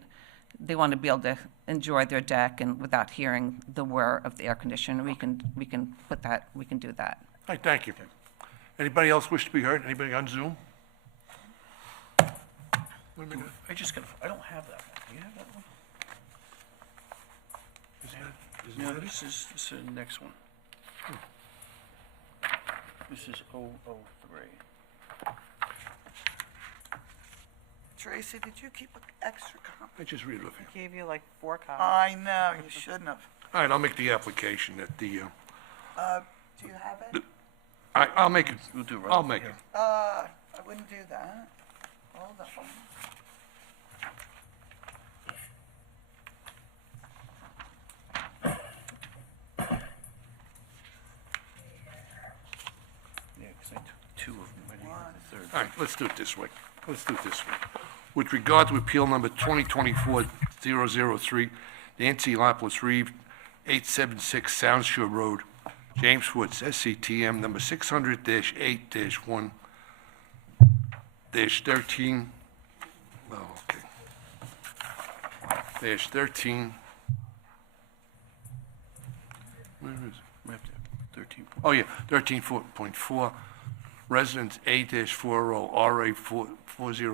they want to be able to enjoy their deck and without hearing the whir of the air conditioner. We can do that. All right, thank you. Anybody else wish to be heard? Anybody on Zoom? Wait a minute. I don't have that one. Do you have that one? No, this is the next one. This is 003. Tracy, did you keep an extra copy? I just read it off here. Gave you like 4 copies. I know, you shouldn't have. All right, I'll make the application that the, Do you have it? I'll make it. We'll do it right I'll over make here. it. I wouldn't do that. Hold on. Yeah, because I took 2 of them. I didn't have the third. All right, let's do it this way. With regard to appeal number 2024-003, Nancy Lapis Reeve, 876 Sound Shore Road, James Woods, SCTM number 600-8-1-13, dash 13. Where is it? We have to 13. Oh, yeah, 13.4, Residence A-40, RA 40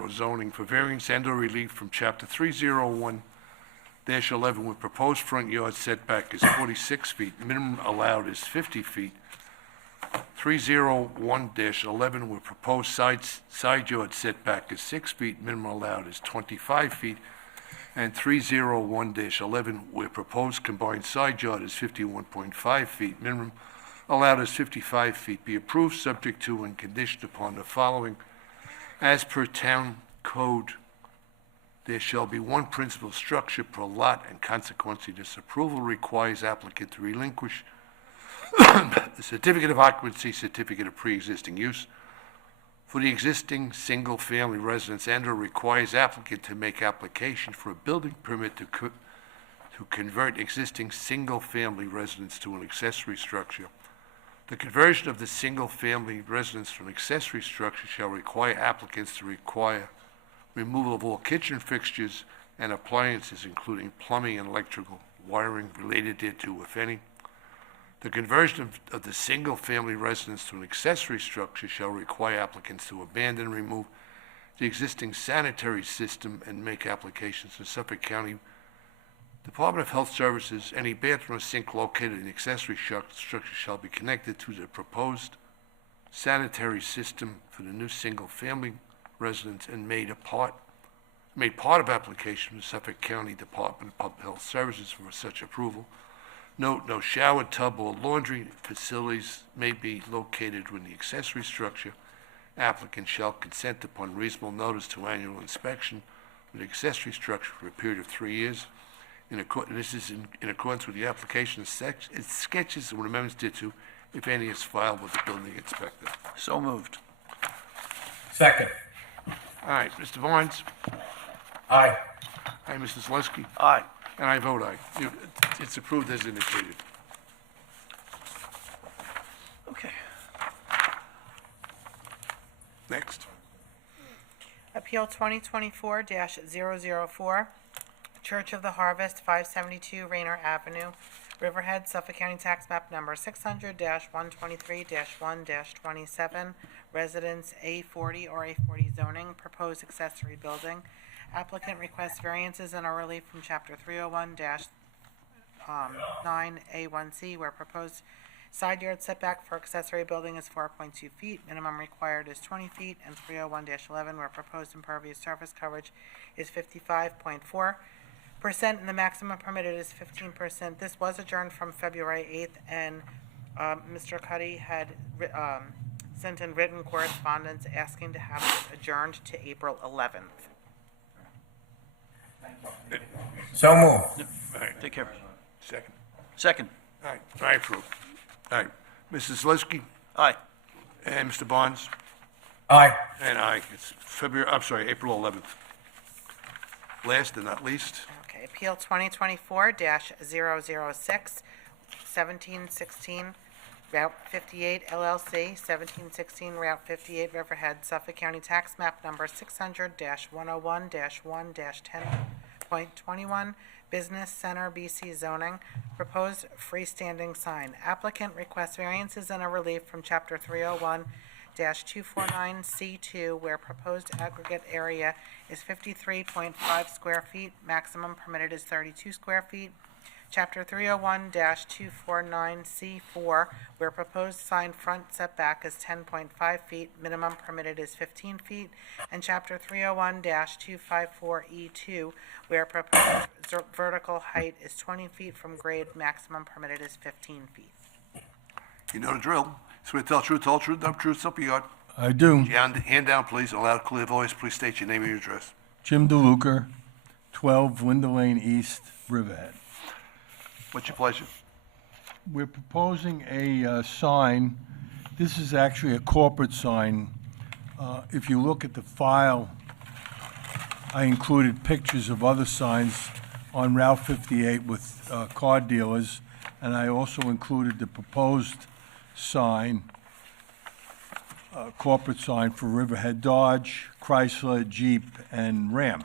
zoning for variance and/or relief from Chapter 301-11 with proposed front yard setback is 46 feet, minimum allowed is 50 feet. 301-11 with proposed side yard setback is 6 feet, minimum allowed is 25 feet. And 301-11 where proposed combined side yard is 51.5 feet, minimum allowed is 55 feet, be approved subject to and conditioned upon the following. As per town code, there shall be one principal structure per lot, and consequently, this approval requires applicant to relinquish the certificate of occupancy, certificate of pre-existing use for the existing single-family residence and/or requires applicant to make application for a building permit to convert existing single-family residence to an accessory structure. The conversion of the single-family residence to an accessory structure shall require applicants to require removal of all kitchen fixtures and appliances, including plumbing and electrical wiring related thereto, if any. The conversion of the single-family residence to an accessory structure shall require applicants to abandon and remove the existing sanitary system and make applications to Suffolk County Department of Health Services. Any bathroom or sink located in the accessory structure shall be connected to the proposed sanitary system for the new single-family residence and made part of application to Suffolk County Department of Public Health Services for such approval. Note, no shower, tub, or laundry facilities may be located within the accessory structure. Applicant shall consent upon reasonable notice to annual inspection of the accessory structure for a period of 3 years. This is in accordance with the application sketches and amendments thereto, if any, is filed with the building inspector. So moved. Second. All right, Mr. Barnes? Aye. Aye, Mr. Zelinski? Aye. And I vote aye. It's approved as indicated. Okay. Next. Appeal 2024-004, Church of the Harvest, 572 Rainer Avenue, Riverhead, Suffolk County Tax Map Number 600-123-1-27, Residence A40 or A40 zoning, proposed accessory building. Applicant requests variances and a relief from Chapter 301-9A1C, where proposed side yard setback for accessory building is 4.2 feet, minimum required is 20 feet, and 301-11, where proposed impervious surface coverage is 55.4%, and the maximum permitted is 15%. This was adjourned from February 8th, and Mr. Cuddy had sent in written correspondence asking to have it adjourned to April 11th. So moved. All right, Take care. second. Second. All right, I approve. All right, Mrs. Zalinski Aye. and Mr. Barnes, Aye. and I. It's April 11th. Last and not least, Okay, Appeal 2024-006, 1716 Route 58 LLC, 1716 Route 58 Riverhead, Suffolk County Tax Map Number 600-101-1-10.21, Business Center BC zoning, proposed freestanding sign. Applicant requests variances and a relief from Chapter 301-249C2, where proposed aggregate area is 53.5 square feet, maximum permitted is 32 square feet. Chapter 301-249C4, where proposed sign front setback is 10.5 feet, minimum permitted is 15 feet. And Chapter 301-254E2, where proposed vertical height is 20 feet from grade, maximum permitted is 15 feet. you know the drill. Swear to tell truth, all truth, no truth, so help you God. I do. Hand down, please, in a loud, clear voice. Please state your name and your address. Jim DeLuca, 12 Linda Lane East, Riverhead. What's your pleasure? We're proposing a sign. This is actually a corporate sign. If you look at the file, I included pictures of other signs on Route 58 with car dealers, and I also included the proposed sign, corporate sign for Riverhead Dodge, Chrysler, Jeep, and Ram.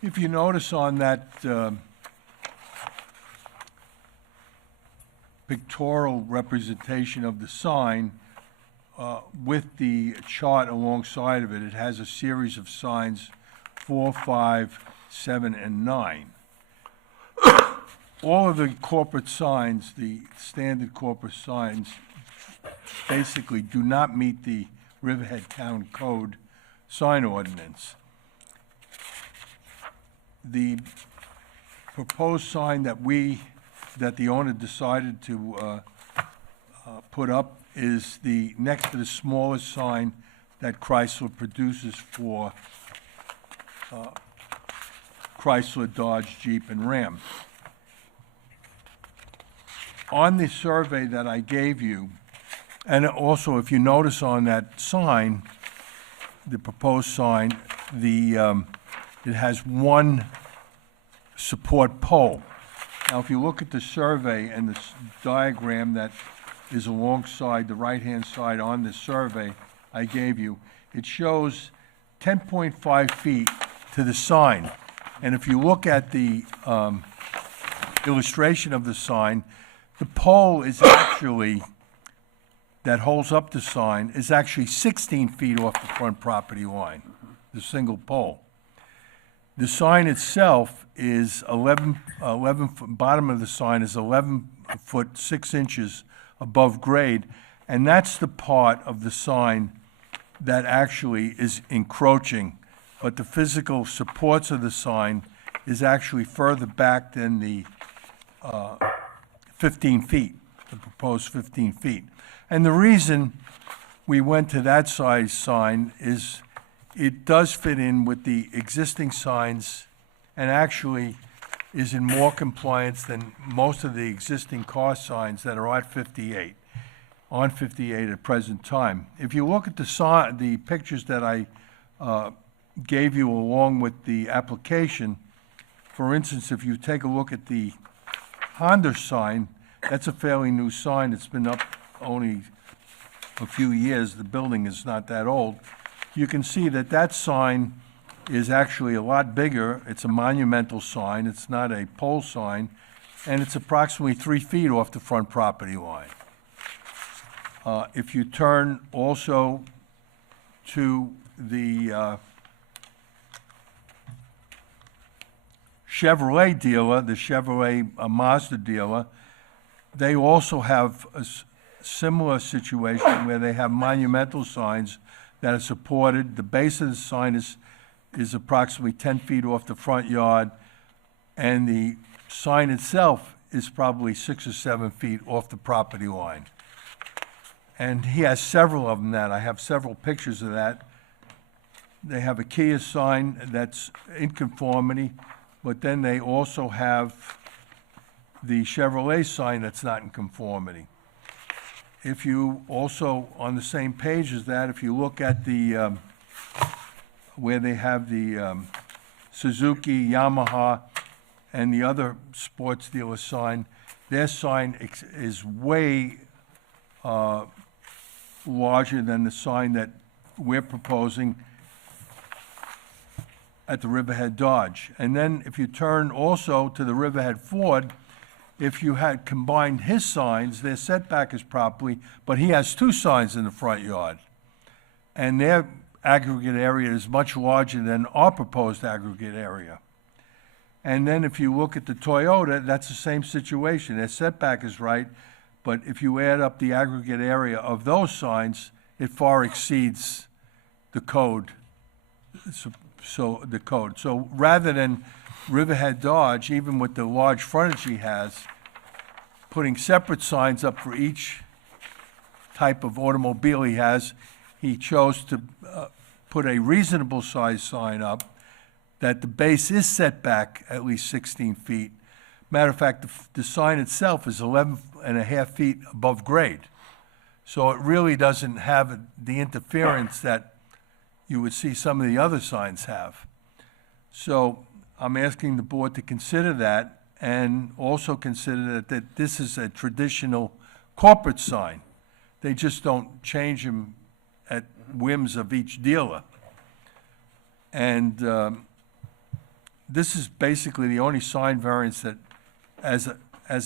If you notice on that pictorial representation of the sign, with the chart alongside of it, it has a series of signs, 4, 5, 7, and 9. All of the corporate signs, the standard corporate signs, basically do not meet the Riverhead Town Code sign ordinance. The proposed sign that the owner decided to put up is the next to the smallest sign that Chrysler produces for Chrysler, Dodge, Jeep, and Ram. On the survey that I gave you, and also if you notice on that sign, the proposed sign, it has one support pole. Now, if you look at the survey and the diagram that is alongside the right-hand side on the survey I gave you, it shows 10.5 feet to the sign. And if you look at the illustration of the sign, the pole is actually, that holds up the sign, is actually 16 feet off the front property line, the single pole. The sign itself is 11 foot, bottom of the sign is 11 foot 6 inches above grade, and that's the part of the sign that actually is encroaching, but the physical supports of the sign is actually further back than the 15 feet, the proposed 15 feet. And the reason we went to that size sign is it does fit in with the existing signs and actually is in more compliance than most of the existing car signs that are on 58 at present time. If you look at the pictures that I gave you along with the application, for instance, if you take a look at the Honda sign, that's a fairly new sign. It's been up only a few years. The building is not that old. You can see that that sign is actually a lot bigger. It's a monumental sign, it's not a pole sign, and it's approximately 3 feet off the front property line. If you turn also to the Chevrolet dealer, the Chevrolet Mazda dealer, they also have a similar situation where they have monumental signs that are supported. The base of the sign is approximately 10 feet off the front yard, and the sign itself is probably 6 or 7 feet off the property line. And he has several of them that, I have several pictures of that. They have a Kia sign that's in conformity, but then they also have the Chevrolet sign that's not in conformity. If you also, on the same page as that, if you look at the, where they have the Suzuki, Yamaha, and the other sports dealer sign, their sign is way larger than the sign that we're proposing at the Riverhead Dodge. And then if you turn also to the Riverhead Ford, if you had combined his signs, their setback is properly, but he has 2 signs in the front yard. And their aggregate area is much larger than our proposed aggregate area. And then if you look at the Toyota, that's the same situation. Their setback is right, but if you add up the aggregate area of those signs, it far exceeds the code. So the code. So rather than Riverhead Dodge, even with the large frontage he has, putting separate signs up for each type of automobile he has, he chose to put a reasonable size sign up that the base is set back at least 16 feet. Matter of fact, the sign itself is 11.5 feet above grade. So it really doesn't have the interference that you would see some of the other signs have. So I'm asking the board to consider that and also consider that this is a traditional corporate sign. They just don't change them at whims of each dealer. And this is basically the only sign variance that, as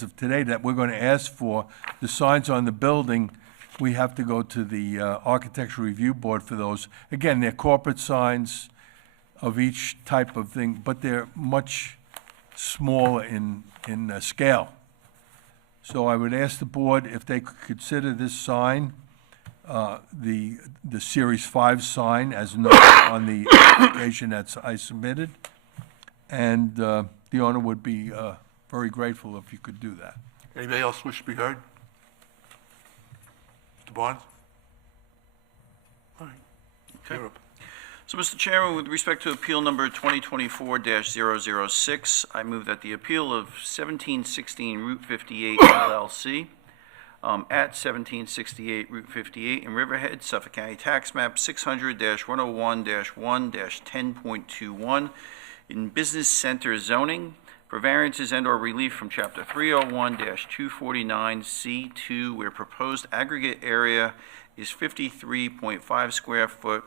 of today, that we're going to ask for. The signs on the building, we have to go to the Architectural Review Board for those. Again, they're corporate signs of each type of thing, but they're much smaller in scale. So I would ask the board if they could consider this sign, the Series 5 sign as noted on the application that I submitted, and the owner would be very grateful if you could do that. Anybody else wish to be heard? Mr. Barnes? All right. Okay. You're up. So, Mr. Chairman, with respect to appeal number 2024-006, I move that the appeal of 1716 Route 58 LLC at 1768 Route 58 in Riverhead, Suffolk County Tax Map 600-101-1-10.21 in Business Center zoning for variances and/or relief from Chapter 301-249C2, where proposed aggregate area is 53.5 square foot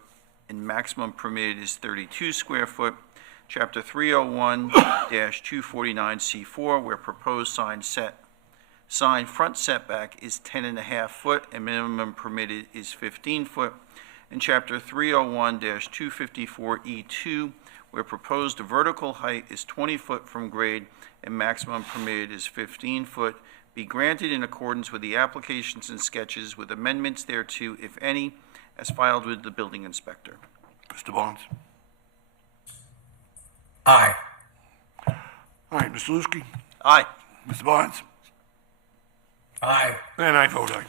and maximum permitted is 32 square foot. Chapter 301-249C4, where proposed sign front setback is 10.5 foot and minimum permitted is 15 foot. And Chapter 301-254E2, where proposed vertical height is 20 foot from grade and maximum permitted is 15 foot, be granted in accordance with the applications and sketches with amendments thereto, if any, as filed with the building inspector. Mr. Barnes? Aye. All right, Mr. Lusky? Aye. Mr. Barnes? Aye. And I vote aye.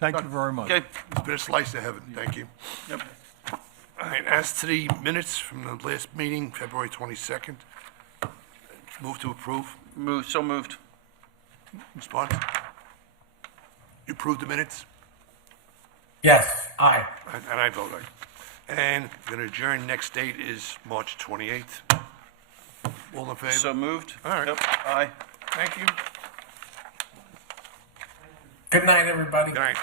Thank you very much. Okay. It's been a slice of heaven, thank you. Yep. All right, as to the minutes from the last meeting, February 22nd, move to approve. So moved. Ms. Barnes? You approve the minutes? Yes. Aye. And I vote aye. And going to adjourn, next date is March 28th. All in favor? So moved. All right. Yep. Aye. Thank you. Good night, everybody. Good night.